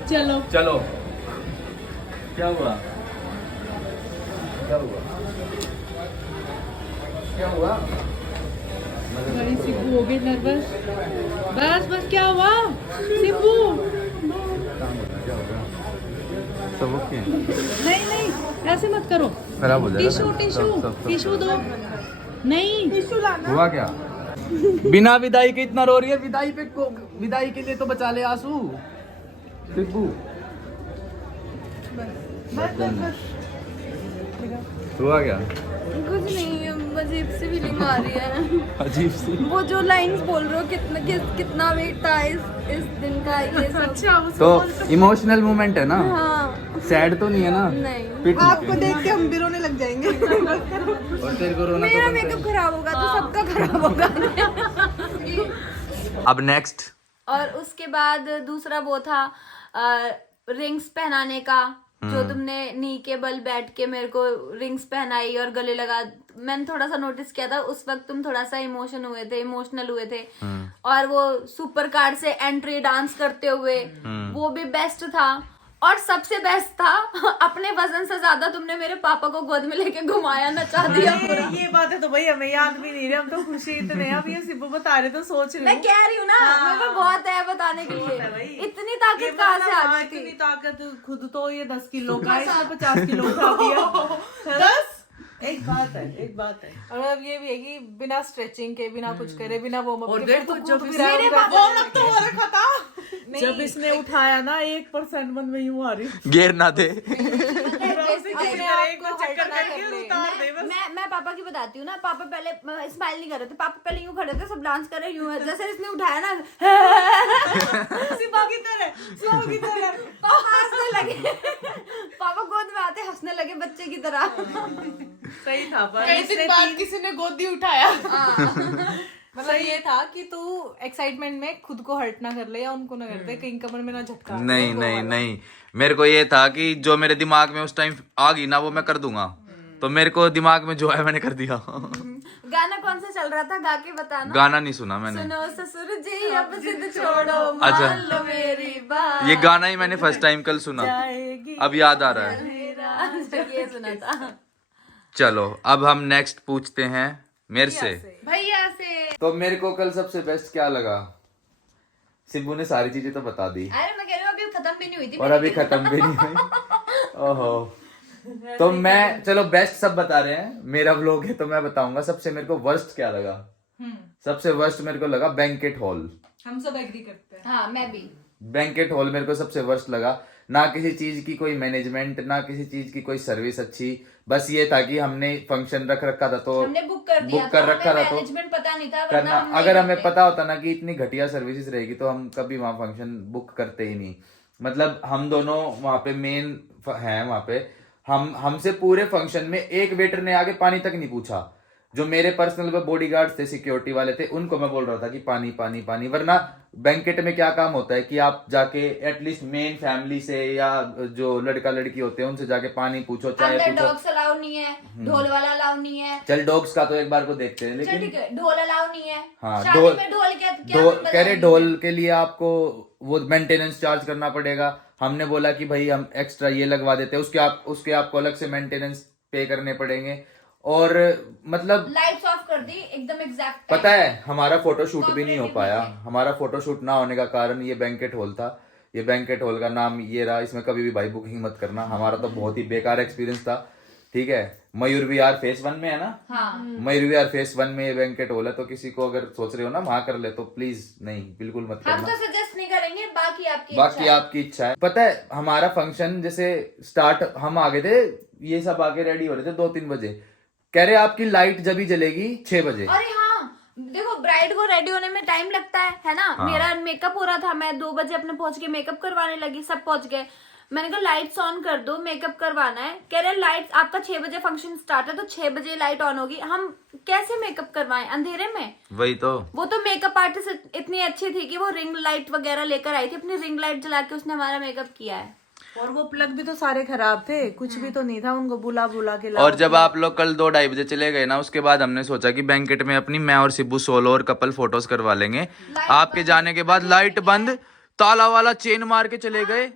चलो चलो क्या हुआ? क्या हुआ? क्या हुआ? बड़ी सिब्बू हो गई नर्वस। बस क्या हुआ सिब्बू? सब ओके? नहीं ऐसे मत करो। खराब हो जाएगा। टिश्यू दो। नहीं टिश्यू लाना। हुआ क्या? बिना विदाई के इतना रो रही है। विदाई के लिए तो बचा ले आंसू। सिब्बू हुआ क्या? कुछ नहीं, अजीब सी फीलिंग आ रही है। अजीब सी। वो जो लाइंस बोल रहे हो, कितना वेट था इस दिन का, ये सब। अच्छा तो इमोशनल मोमेंट है ना? हाँ सैड तो नहीं है ना? नहीं, फिर ठीक आपको है। देख के हम भी रोने लग जाएंगे। और तेरे को रोना मेरा तो बनता मेकअप खराब होगा तो सबका खराब होगा। है। अब नेक्स्ट और उसके बाद दूसरा वो था रिंग्स पहनाने का, जो तुमने नी के बल बैठ के मेरे को रिंग्स पहनाई और गले लगा। मैंने थोड़ा सा नोटिस किया था उस वक्त, तुम थोड़ा सा इमोशनल हुए थे। और वो सुपर कार से एंट्री डांस करते हुए, वो भी बेस्ट था। और सबसे बेस्ट था, अपने वजन से ज्यादा तुमने मेरे पापा को गोद में लेके घुमाया, नचा दिया पूरा। ये बातें तो भाई हमें याद भी नहीं रही, हम तो खुशी इतने हैं। अब ये सिब्बू बता रहे तो सोच रही मैं हूँ। कह रही हूँ ना, मेरे को बहुत है बताने के लिए। इतनी ताकत कहाँ से आ गई इतनी थी? ताकत खुद तो ये 10 किलो का, इसने 50 किलो उठा दिया। 10? एक बात है। और अब ये भी है कि बिना स्ट्रेचिंग के, बिना कुछ करे, बिना वार्म अप और के, देख तो जब कूद भी इसने रहा होगा। वार्म अप तो हो रखा था। जब इसने उठाया ना 1% मन में यूं आ रही। गेर ना दे। अपने आप को चक्कर हल्का करके कर ले। उतार दे बस। मैं पापा की बताती हूँ ना। पापा पहले स्माइल नहीं कर रहे थे, पापा पहले यूं खड़े थे, सब डांस कर रहे यूं। जैसे इसने उठाया ना, सिब्बू की तरह। पापा हंसने लगे। पापा गोद में आते हंसने लगे बच्चे की तरह। सही था, पर कई दिन बाद किसी ने गोदी उठाया। हाँ। मतलब मतलब ये था कि तू एक्साइटमेंट में खुद को हर्ट ना कर ले या उनको ना कर दे, कहीं कमर में ना झटका। नहीं नहीं नहीं, मेरे को ये था कि जो मेरे दिमाग में उस टाइम आ गई ना वो मैं कर दूंगा, तो मेरे को दिमाग में जो है मैंने कर दिया। गाना कौन सा चल रहा था, गा के बताना। गाना नहीं सुना मैंने। सुनो ससुर जी अब जिद छोड़ो, अच्छा। मान लो मेरी बात। ये गाना ही मैंने फर्स्ट टाइम कल सुना, अब याद आ रहा है। ये सुना था। चलो अब हम नेक्स्ट पूछते हैं मेरे से। भैया से। तो मेरे को कल सबसे बेस्ट क्या लगा, सिब्बू ने सारी चीजें तो बता दी अरे मैं कह रही हूँ अभी खत्म भी नहीं हुई थी और अभी खत्म भी नहीं हुई। ओहो, तो मैं चलो बेस्ट सब बता रहे हैं, मेरा व्लॉग है तो मैं बताऊंगा सबसे मेरे को वर्स्ट क्या लगा। सबसे वर्स्ट मेरे को लगा बैंकेट हॉल। हम सब एग्री करते हैं। हाँ मैं भी। बैंकेट हॉल मेरे को सबसे वर्स्ट लगा, ना किसी चीज की कोई मैनेजमेंट, ना किसी चीज की कोई सर्विस अच्छी, बस ये था कि हमने फंक्शन रख रखा था तो हमने बुक कर दिया, बुक कर रखा था तो मैनेजमेंट पता नहीं था, करना। वरना अगर हमें पता होता ना कि इतनी घटिया सर्विसेज रहेगी तो हम कभी वहां फंक्शन बुक करते ही नहीं। मतलब हम दोनों वहां पे मेन हैं, वहां पे हमसे पूरे फंक्शन में एक वेटर ने आगे पानी तक नहीं पूछा। जो मेरे पर्सनल बॉडीगार्ड्स थे, सिक्योरिटी वाले थे, उनको मैं बोल रहा था कि पानी पानी पानी। वरना बैंकेट में क्या काम होता है कि आप जाके एटलीस्ट मेन फैमिली से या जो लड़का लड़की होते हैं उनसे जाके पानी पूछो, चाय अंदर पूछो। डॉग्स अलाउ नहीं है, ढोल वाला अलाउ नहीं है। चल डॉग्स का तो एक बार को देखते हैं, चल लेकिन ठीक है, ढोल अलाउ नहीं है। हाँ, शादी ढोल- में ढोल क्या कह रहे ढोल के लिए आपको वो मेंटेनेंस चार्ज करना पड़ेगा। हमने बोला कि भाई हम एक्स्ट्रा ये लगवा देते हैं, उसके आपको अलग से मेंटेनेंस पे करने पड़ेंगे। और मतलब लाइट्स ऑफ कर दी एकदम एग्जैक्ट। पता है हमारा फोटोशूट भी नहीं हो पाया। हमारा फोटोशूट ना होने का कारण ये बैंकेट हॉल था। ये बैंकेट हॉल का नाम ये रहा, इसमें कभी भी भाई बुकिंग मत करना। हमारा तो बहुत ही बेकार एक्सपीरियंस था। ठीक है, मयूर विहार फेस 1 में है ना। हाँ। मयूर विहार फेस 1 में ये बैंकेट हॉल है, तो किसी को अगर सोच रहे हो ना वहां कर ले तो प्लीज नहीं, बिल्कुल मत हम करना। तो सजेस्ट नहीं करेंगे, बाकी आपकी बाकी आपकी इच्छा है। पता है हमारा फंक्शन जैसे स्टार्ट, हम आ गए थे, ये सब आके रेडी हो रहे थे 2-3 बजे, कह रहे आपकी लाइट जब ही जलेगी 6 बजे। अरे हाँ, देखो ब्राइड को रेडी होने में टाइम लगता है ना। हाँ। मेरा मेकअप हो रहा था, मैं 2 बजे अपने पहुंच के मेकअप करवाने लगी, सब पहुंच गए। मैंने कहा लाइट्स ऑन कर दो, मेकअप करवाना है। कह रहे लाइट्स, आपका 6 बजे फंक्शन स्टार्ट है तो 6 बजे लाइट ऑन होगी। हम कैसे मेकअप करवाएं अंधेरे में? वही तो। वो तो मेकअप आर्टिस्ट इतनी अच्छी थी कि वो रिंग लाइट वगैरह लेकर आई थी, अपनी रिंग लाइट जला के उसने हमारा मेकअप किया है। और वो प्लग भी तो सारे खराब थे, कुछ भी तो नहीं था, उनको बुला बुला के लाओ। और जब आप लोग कल 2-2:30 बजे चले गए ना, उसके बाद हमने सोचा कि बैंकेट में अपनी मैं और सिब्बू सोलो और कपल फोटोज करवा लेंगे। आपके जाने के बाद लाइट बंद, ताला वाला चेन मार के चले गए।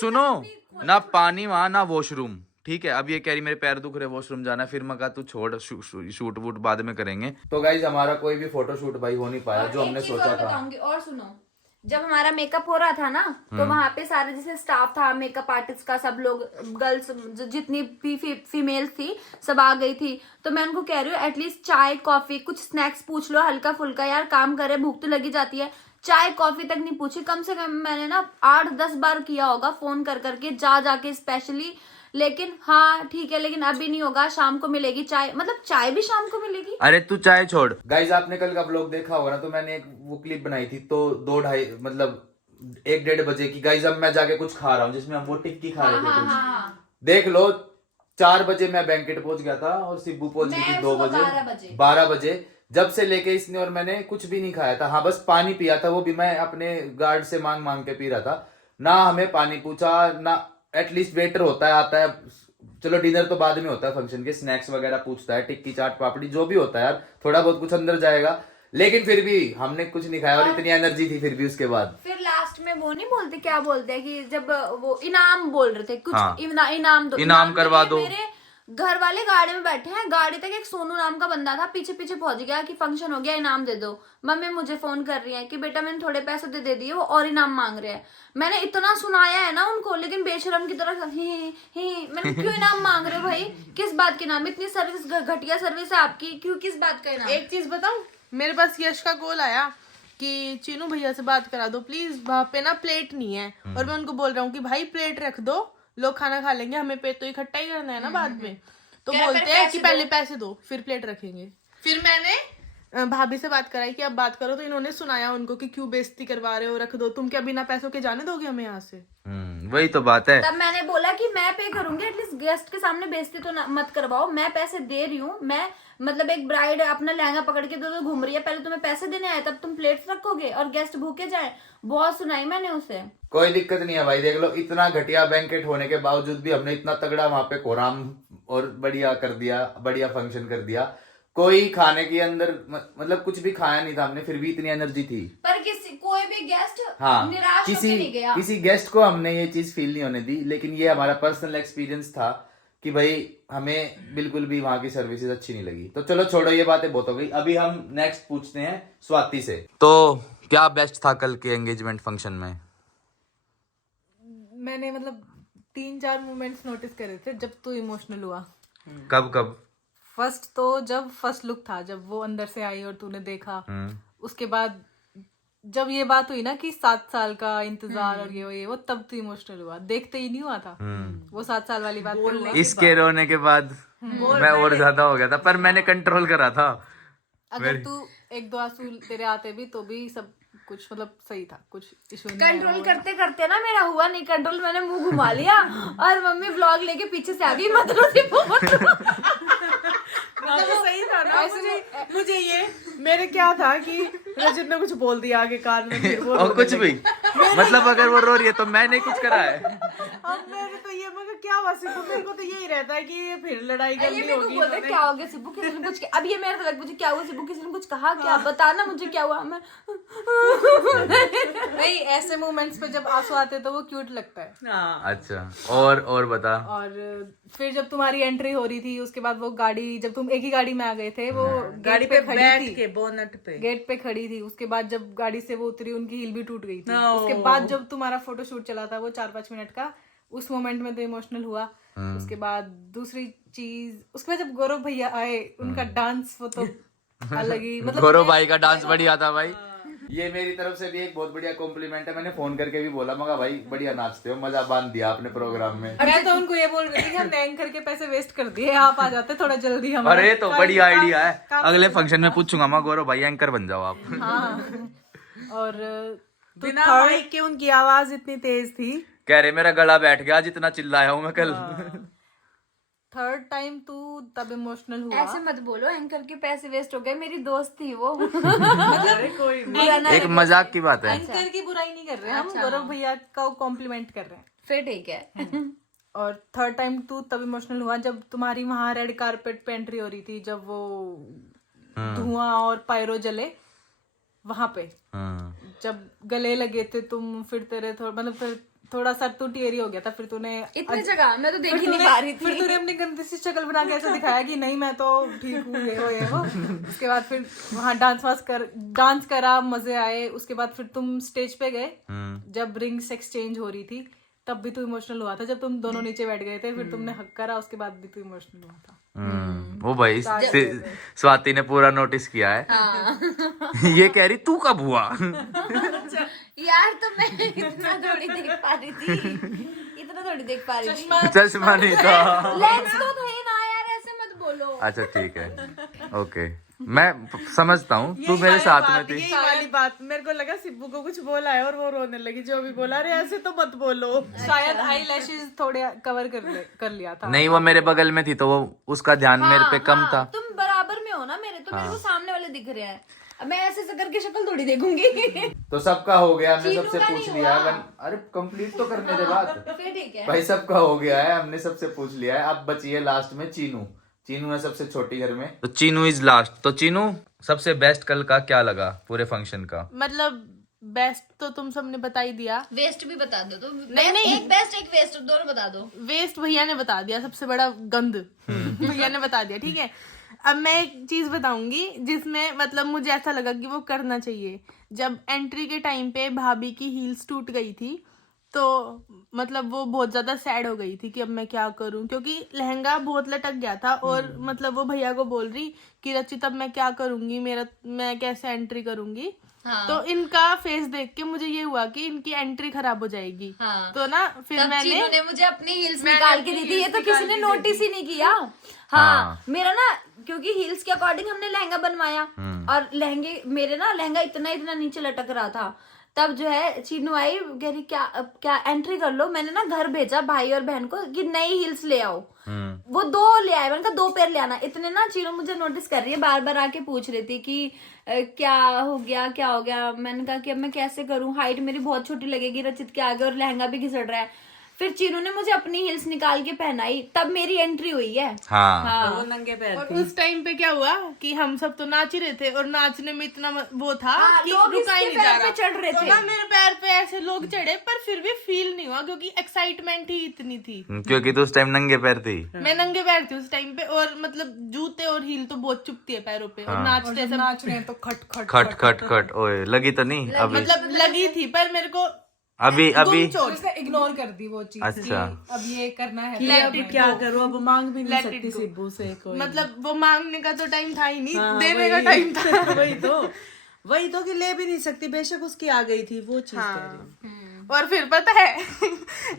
सुनो ना, पानी वहां ना वॉशरूम। ठीक है, अब ये कह रही मेरे पैर दुख रहे, वॉशरूम जाना है। फिर मैं कहा तू छोड़, शूट वूट बाद में करेंगे। तो गाइज हमारा कोई भी फोटो शूट भाई हो नहीं पाया जो हमने सोचा था। बताऊंगी और सुनो, जब हमारा मेकअप हो रहा था ना तो वहां पे सारे जैसे स्टाफ था, मेकअप आर्टिस्ट का, सब लोग गर्ल्स जितनी भी फीमेल थी सब आ गई थी। तो मैं उनको कह रही हूँ एटलीस्ट चाय कॉफी कुछ स्नैक्स पूछ लो, हल्का फुल्का, यार काम करे, भूख तो लगी जाती है। चाय कॉफी तक नहीं पूछी, कम से कम मैंने ना 8-10 बार किया होगा फोन कर करके, जाके स्पेशली। लेकिन हाँ ठीक है, लेकिन अभी नहीं होगा, शाम को मिलेगी चाय, मतलब चाय भी शाम को मिलेगी। अरे तू चाय छोड़। गाइज आपने कल का व्लॉग देखा होगा ना, तो मैंने एक वो क्लिप बनाई थी, तो 2-2:30 मतलब 1-1:30 बजे की। गाइज अब मैं जाके कुछ खा रहा हूँ जिसमें हम वो टिक्की खा रहे थे कुछ। देख लो 4 बजे मैं बैंकेट पहुंच गया था और सिब्बू पहुंच गई थी 2 बजे 12 बजे। जब से लेके इसने और मैंने कुछ भी नहीं खाया था। हाँ बस पानी पिया था, वो भी मैं अपने गार्ड से मांग मांग के पी रहा था। ना हमें पानी पूछा, ना एटलीस्ट वेटर होता है, आता है, चलो डिनर तो बाद में होता है फंक्शन के, स्नैक्स वगैरह पूछता है, टिक्की चाट पापड़ी जो भी होता है यार, थोड़ा बहुत कुछ अंदर जाएगा। लेकिन फिर भी हमने कुछ नहीं खाया और इतनी एनर्जी थी फिर भी उसके बाद। फिर लास्ट में वो नहीं बोलते, क्या बोलते हैं कि जब वो इनाम बोल रहे थे कुछ, हाँ। इनाम दो, इनाम करवा के दो। लिए मेरे घर वाले गाड़ी में बैठे हैं, गाड़ी तक एक सोनू नाम का बंदा था, पीछे पीछे पहुंच गया कि फंक्शन हो गया, इनाम दे दो। मम्मी मुझे फोन कर रही है कि बेटा मैंने थोड़े पैसे दे दिए, वो और इनाम मांग रहे हैं। मैंने इतना सुनाया है ना उनको, लेकिन बेशरम की तरह ही मैंने क्यों इनाम मांग रहे हो भाई, किस बात के इनाम? इतनी सर्विस घटिया सर्विस है आपकी, क्यों, किस बात का इनाम? एक चीज बताऊं, मेरे पास यश का कॉल आया कि चीनू भैया से बात करा दो प्लीज, वहां पे ना प्लेट नहीं है। और मैं उनको बोल रहा हूँ कि भाई प्लेट रख दो, लोग खाना खा लेंगे, हमें पे तो इकट्ठा ही करना है ना बाद में। तो बोलते हैं कि पहले पैसे दो फिर प्लेट रखेंगे। फिर मैंने भाभी से बात कराई कि अब बात करो, तो इन्होंने सुनाया उनको कि क्यों बेइज्जती करवा रहे हो, रख दो, तुम क्या बिना पैसों के जाने दोगे हमें यहाँ से? वही तो बात है। तब मैंने बोला कि मैं पे करूंगी, एटलीस्ट गेस्ट के सामने बेइज्जती तो मत करवाओ, मैं पैसे दे रही हूँ, मैं मतलब एक ब्राइड अपना लहंगा पकड़ के तो घूम रही है, पहले तुम्हें पैसे देने आए तब तुम प्लेट्स रखोगे और गेस्ट भूखे जाए। बहुत सुनाई मैंने उसे। कोई दिक्कत नहीं है भाई, देख लो इतना घटिया बैंकेट होने के बावजूद भी हमने इतना तगड़ा वहां पे कोराम और बढ़िया कर दिया, बढ़िया फंक्शन कर दिया। कोई खाने के अंदर मतलब कुछ भी खाया नहीं था हमने, फिर भी इतनी एनर्जी थी। पर कोई भी गेस्ट हाँ, निराश होके नहीं गया। किसी गेस्ट को हमने ये चीज फील नहीं होने दी, लेकिन ये हमारा पर्सनल एक्सपीरियंस था कि भाई हमें बिल्कुल भी वहां की सर्विसेज अच्छी नहीं लगी। तो चलो छोड़ो, ये बातें बहुत हो गई। अभी हम नेक्स्ट पूछते हैं स्वाति से। तो क्या बेस्ट था कल के एंगेजमेंट फंक्शन में? मैंने मतलब 3-4 मोमेंट्स नोटिस करे थे जब तू इमोशनल हुआ। कब कब? फर्स्ट तो जब फर्स्ट लुक था, जब वो अंदर से आई और तूने देखा, उसके बाद जब ये बात हुई ना कि 7 साल का इंतजार और ये वो, तब तू इमोशनल हुआ। देखते ही नहीं हुआ था वो 7 साल वाली बात। इसके रोने के बाद मैं और ज्यादा हो गया था, पर मैंने कंट्रोल करा था। अगर तू 1-2 आंसू तेरे आते भी तो भी सब कुछ मतलब सही था, कुछ इशू नहीं। कंट्रोल करते करते ना मेरा हुआ नहीं कंट्रोल, मैंने मुंह घुमा लिया और मम्मी व्लॉग लेके पीछे से आ गई। मतलब सही था ना। मुझे ये मेरे क्या था कि रजत ने कुछ बोल दिया आगे कान में, फिर वो और कुछ भी मतलब अगर वो रो रही है तो मैंने कुछ करा है। अब मेरे तो ये मगर क्या हुआ सिब्बू, मेरे को तो यही रहता है कि ये फिर लड़ाई ये गंदी मेरे को होगी। बोलते क्या हो गया सिब्बू, किसी ने कुछ किया? अब ये मेरे तक मुझे क्या हुआ सिब्बू, किसी ने कुछ कहा क्या? बताना मुझे क्या हुआ। मैं नहीं, ऐसे मोमेंट्स पे जब आंसू आते तो वो क्यूट लगता है। अच्छा, और बता। और फिर जब तुम्हारी एंट्री हो रही थी, उसके बाद वो गाड़ी, जब तुम एक ही गाड़ी में आ गए थे, वो गाड़ी पे खड़ी थी, बोनट पे गेट पे खड़ी थी। उसके बाद जब गाड़ी से वो उतरी, उनकी हील भी टूट गई थी। उसके बाद जब तुम्हारा फोटो शूट चला था वो 4-5 मिनट का, उस मोमेंट में तो इमोशनल हुआ। उसके बाद दूसरी चीज, उसके बाद जब गौरव भैया आए, उनका डांस वो तो अलग ही मतलब। गौरव भाई का डांस बढ़िया था भाई। ये मेरी तरफ से भी एक बहुत बढ़िया कॉम्प्लीमेंट है। मैंने फोन करके भी बोला, मगा भाई बढ़िया नाचते हो, मजा बांध दिया आपने प्रोग्राम में। मैं तो उनको ये बोल रही थी कि हमने एंकर के पैसे वेस्ट कर दिए, आप आ जाते थोड़ा जल्दी। हम अरे तो बढ़िया आइडिया है, अगले फंक्शन में पूछूंगा मैं, गौरव भाई एंकर बन जाओ आप। हाँ। और बिना माइक के उनकी आवाज इतनी तेज थी, कह रहे मेरा गला बैठ गया जितना चिल्लाया हूँ मैं कल। थर्ड टाइम तू तब इमोशनल हुआ। ऐसे मत बोलो, एंकर के पैसे वेस्ट हो गए, मेरी दोस्त थी वो। कोई एक मजाक की बात है। एंकर की बुराई नहीं कर रहे हैं हम, गौरव भैया का कॉम्प्लीमेंट कर रहे हैं। फिर ठीक है। और थर्ड टाइम तू तब इमोशनल हुआ जब तुम्हारी वहां रेड कारपेट पे एंट्री हो रही थी, जब वो धुआं और पायरो जले वहां पे, जब गले लगे थे तुम, फिर तेरे मतलब फिर थोड़ा सा तू टेरी हो गया था, फिर तूने इतनी जगह मैं तो देख ही नहीं पा रही थी। फिर तूने अपनी गंदी सी शक्ल बना के ऐसा दिखाया कि नहीं मैं तो ठीक हूँ, ये वो। उसके बाद फिर वहाँ डांस करा, मजे आए। उसके बाद फिर तुम स्टेज पे गए, जब रिंग्स एक्सचेंज हो रही थी, तब भी तू इमोशनल हुआ था। जब तुम दोनों नीचे बैठ गए थे, फिर तुमने हक करा, उसके बाद भी तू इमोशनल हुआ था। वो भाई स्वाति ने पूरा नोटिस किया है। हाँ। ये कह रही तू कब हुआ? यार तो मैं इतना थोड़ी देख पा रही थी, इतना थोड़ी देख पा रही थी। चश्मा नहीं था, लेंस तो थे ना यार, ऐसे मत बोलो। अच्छा ठीक है, ओके, मैं समझता हूँ, तू मेरे साथ में थी। यही वाली बात मेरे को लगा सिब्बू को कुछ बोला है और वो रोने लगी, जो भी बोला, अरे ऐसे तो मत बोलो। शायद आई लैशेज थोड़े कवर कर लिया था। नहीं, वो मेरे बगल में थी तो वो उसका ध्यान मेरे पे कम था। तुम बराबर में हो ना मेरे, तो मेरे को सामने वाले दिख रहे हैं। अब मैं ऐसे करके शक्ल थोड़ी देखूंगी। तो सबका हो गया, हमने चीनू सबसे का पूछ नहीं लिया हुआ। है। अरे कंप्लीट तो करने दे बात। फिर ठीक है। भाई सबका हो गया है, हमने सबसे पूछ लिया है। अब बची है लास्ट में चीनू। चीनू है सबसे छोटी घर में, तो चीनू इज लास्ट। तो चीनू, सबसे बेस्ट कल का क्या लगा पूरे फंक्शन का? मतलब बेस्ट तो तुम सबने बता ही दिया। वेस्ट भी बता दो। तो नहीं, एक बेस्ट एक वेस्ट दोनों बता दो। वेस्ट भैया ने बता दिया, सबसे बड़ा गंद भैया ने बता दिया। ठीक है, अब मैं एक चीज बताऊंगी जिसमें मतलब मुझे ऐसा लगा कि वो करना चाहिए। जब एंट्री के टाइम पे भाभी की हील्स टूट गई थी, तो मतलब वो बहुत ज्यादा सैड हो गई थी कि अब मैं क्या करूं, क्योंकि लहंगा बहुत लटक गया था। और मतलब वो भैया को बोल रही कि रचित अब मैं क्या करूंगी, मैं कैसे एंट्री करूंगी। हाँ। तो इनका फेस देख के मुझे ये हुआ कि इनकी एंट्री खराब हो जाएगी। हाँ। तो ना फिर मैंने मुझे अपनी हील्स निकाल के दी थी, ये तो किसी ने नोटिस ही नहीं किया। हाँ, मेरा ना, क्योंकि हील्स के अकॉर्डिंग हमने लहंगा बनवाया, और लहंगा इतना नीचे लटक रहा था, तब जो है चीनू आई, कह रही क्या अब क्या एंट्री कर लो। मैंने ना घर भेजा भाई और बहन को कि नई हील्स ले आओ। वो 2 ले आए, मैंने कहा 2 पेयर ले आना। इतने ना चीनू मुझे नोटिस कर रही है, बार बार आके पूछ रही थी कि क्या हो गया क्या हो गया। मैंने कहा कि अब मैं कैसे करूं, हाइट मेरी बहुत छोटी लगेगी रचित के आगे और लहंगा भी घिसड़ रहा है। फिर चीनू ने मुझे अपनी हिल्स निकाल के पहनाई, तब मेरी एंट्री हुई है। हाँ वो नंगे पैर और उस टाइम पे क्या हुआ कि हम सब तो नाच ही रहे थे और नाचने में इतना वो था हाँ, कि लोग रुका ही इसके नहीं जा पैर रहा। पे चढ़ रहे तो थे। ना मेरे पैर पे ऐसे लोग चढ़े, पर फिर भी फील नहीं हुआ क्योंकि एक्साइटमेंट ही इतनी थी। क्योंकि तो उस टाइम नंगे पैर थी। मैं नंगे पैर थी उस टाइम पे, और मतलब जूते और हील तो बहुत चुभती है पैरों पे। और नाचते सब नाच रहे हैं तो खट खट खट खट खट ओए लगी तो नहीं अभी? मतलब लगी थी, पर मेरे को अभी उसने इग्नोर कर दी वो चीज। अच्छा। अब ये करना है कि अब क्या करूँ, अब मांग भी नहीं Let it सकती go। सिब्बू से कोई। मतलब वो मांगने का तो टाइम था ही नहीं, हाँ, देने का वही- टाइम था। वही तो कि ले भी नहीं सकती, बेशक उसकी आ गई थी वो चीज कह रही हूँ। और फिर पता है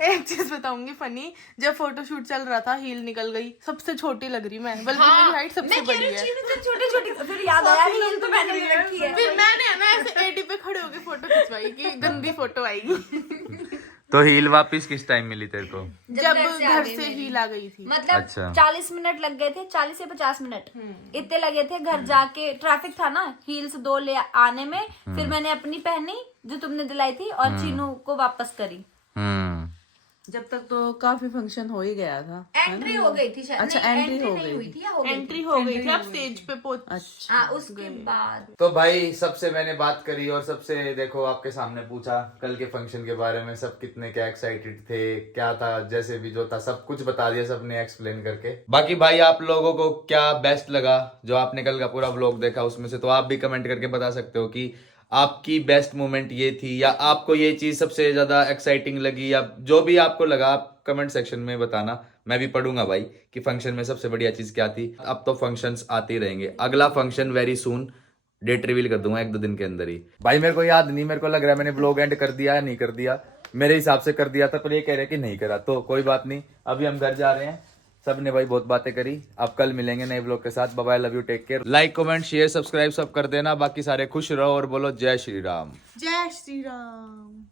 एक चीज बताऊंगी फनी, जब फोटोशूट चल रहा था हील निकल गई, सबसे छोटी लग रही मैं, बल्कि मेरी हाइट सबसे बड़ी है। छोटी छोटी फिर याद आया कि हील तो मैंने भी रखी है। फिर मैंने ना ऐसे एडी पे खड़े होके फोटो खिंचवाई कि गंदी फोटो आएगी। तो हील वापस किस टाइम मिली तेरे को? जब घर से आ घर गई से मेरी। हील आ गई थी। मतलब अच्छा। 40 मिनट लग गए थे, 40 से 50 मिनट इतने लगे थे घर जाके। ट्रैफिक था ना, हील्स 2 ले आने में। फिर मैंने अपनी पहनी जो तुमने दिलाई थी और चीनू को वापस करी। जब तक तो काफी फंक्शन हो ही गया था। एंट्री हो गई थी शायद। अच्छा, नहीं, एंट्री हो नहीं गई हुई थी या हो गई थी? एंट्री हो गई थी, आप स्टेज पे पहुंच। अच्छा, हाँ, उसके बाद तो भाई सबसे मैंने बात करी और सबसे देखो आपके सामने पूछा कल के फंक्शन के बारे में, सब कितने क्या एक्साइटेड थे, क्या था, जैसे भी जो था सब कुछ बता दिया सबने एक्सप्लेन करके। बाकी भाई आप लोगों को क्या बेस्ट लगा जो आपने कल का पूरा व्लॉग देखा उसमें से, तो आप भी कमेंट करके बता सकते हो कि आपकी बेस्ट मोमेंट ये थी या आपको ये चीज सबसे ज्यादा एक्साइटिंग लगी, या जो भी आपको लगा आप कमेंट सेक्शन में बताना। मैं भी पढ़ूंगा भाई कि फंक्शन में सबसे बढ़िया चीज क्या थी। अब तो फंक्शंस आते ही रहेंगे, अगला function very soon, date reveal कर दूंगा 1-2 दिन के अंदर ही। भाई मेरे को याद नहीं, मेरे को लग रहा है मैंने व्लॉग एंड कर दिया या नहीं कर दिया, मेरे हिसाब से कर दिया था, पर ये कह रहे कि नहीं करा, तो कोई बात नहीं। अभी हम घर जा रहे हैं, सबने भाई बहुत बातें करी। अब कल मिलेंगे नए व्लॉग के साथ। Bye bye, love you, take care. Like comment share subscribe सब कर देना। बाकी सारे खुश रहो और बोलो जय श्री राम। जय श्री राम।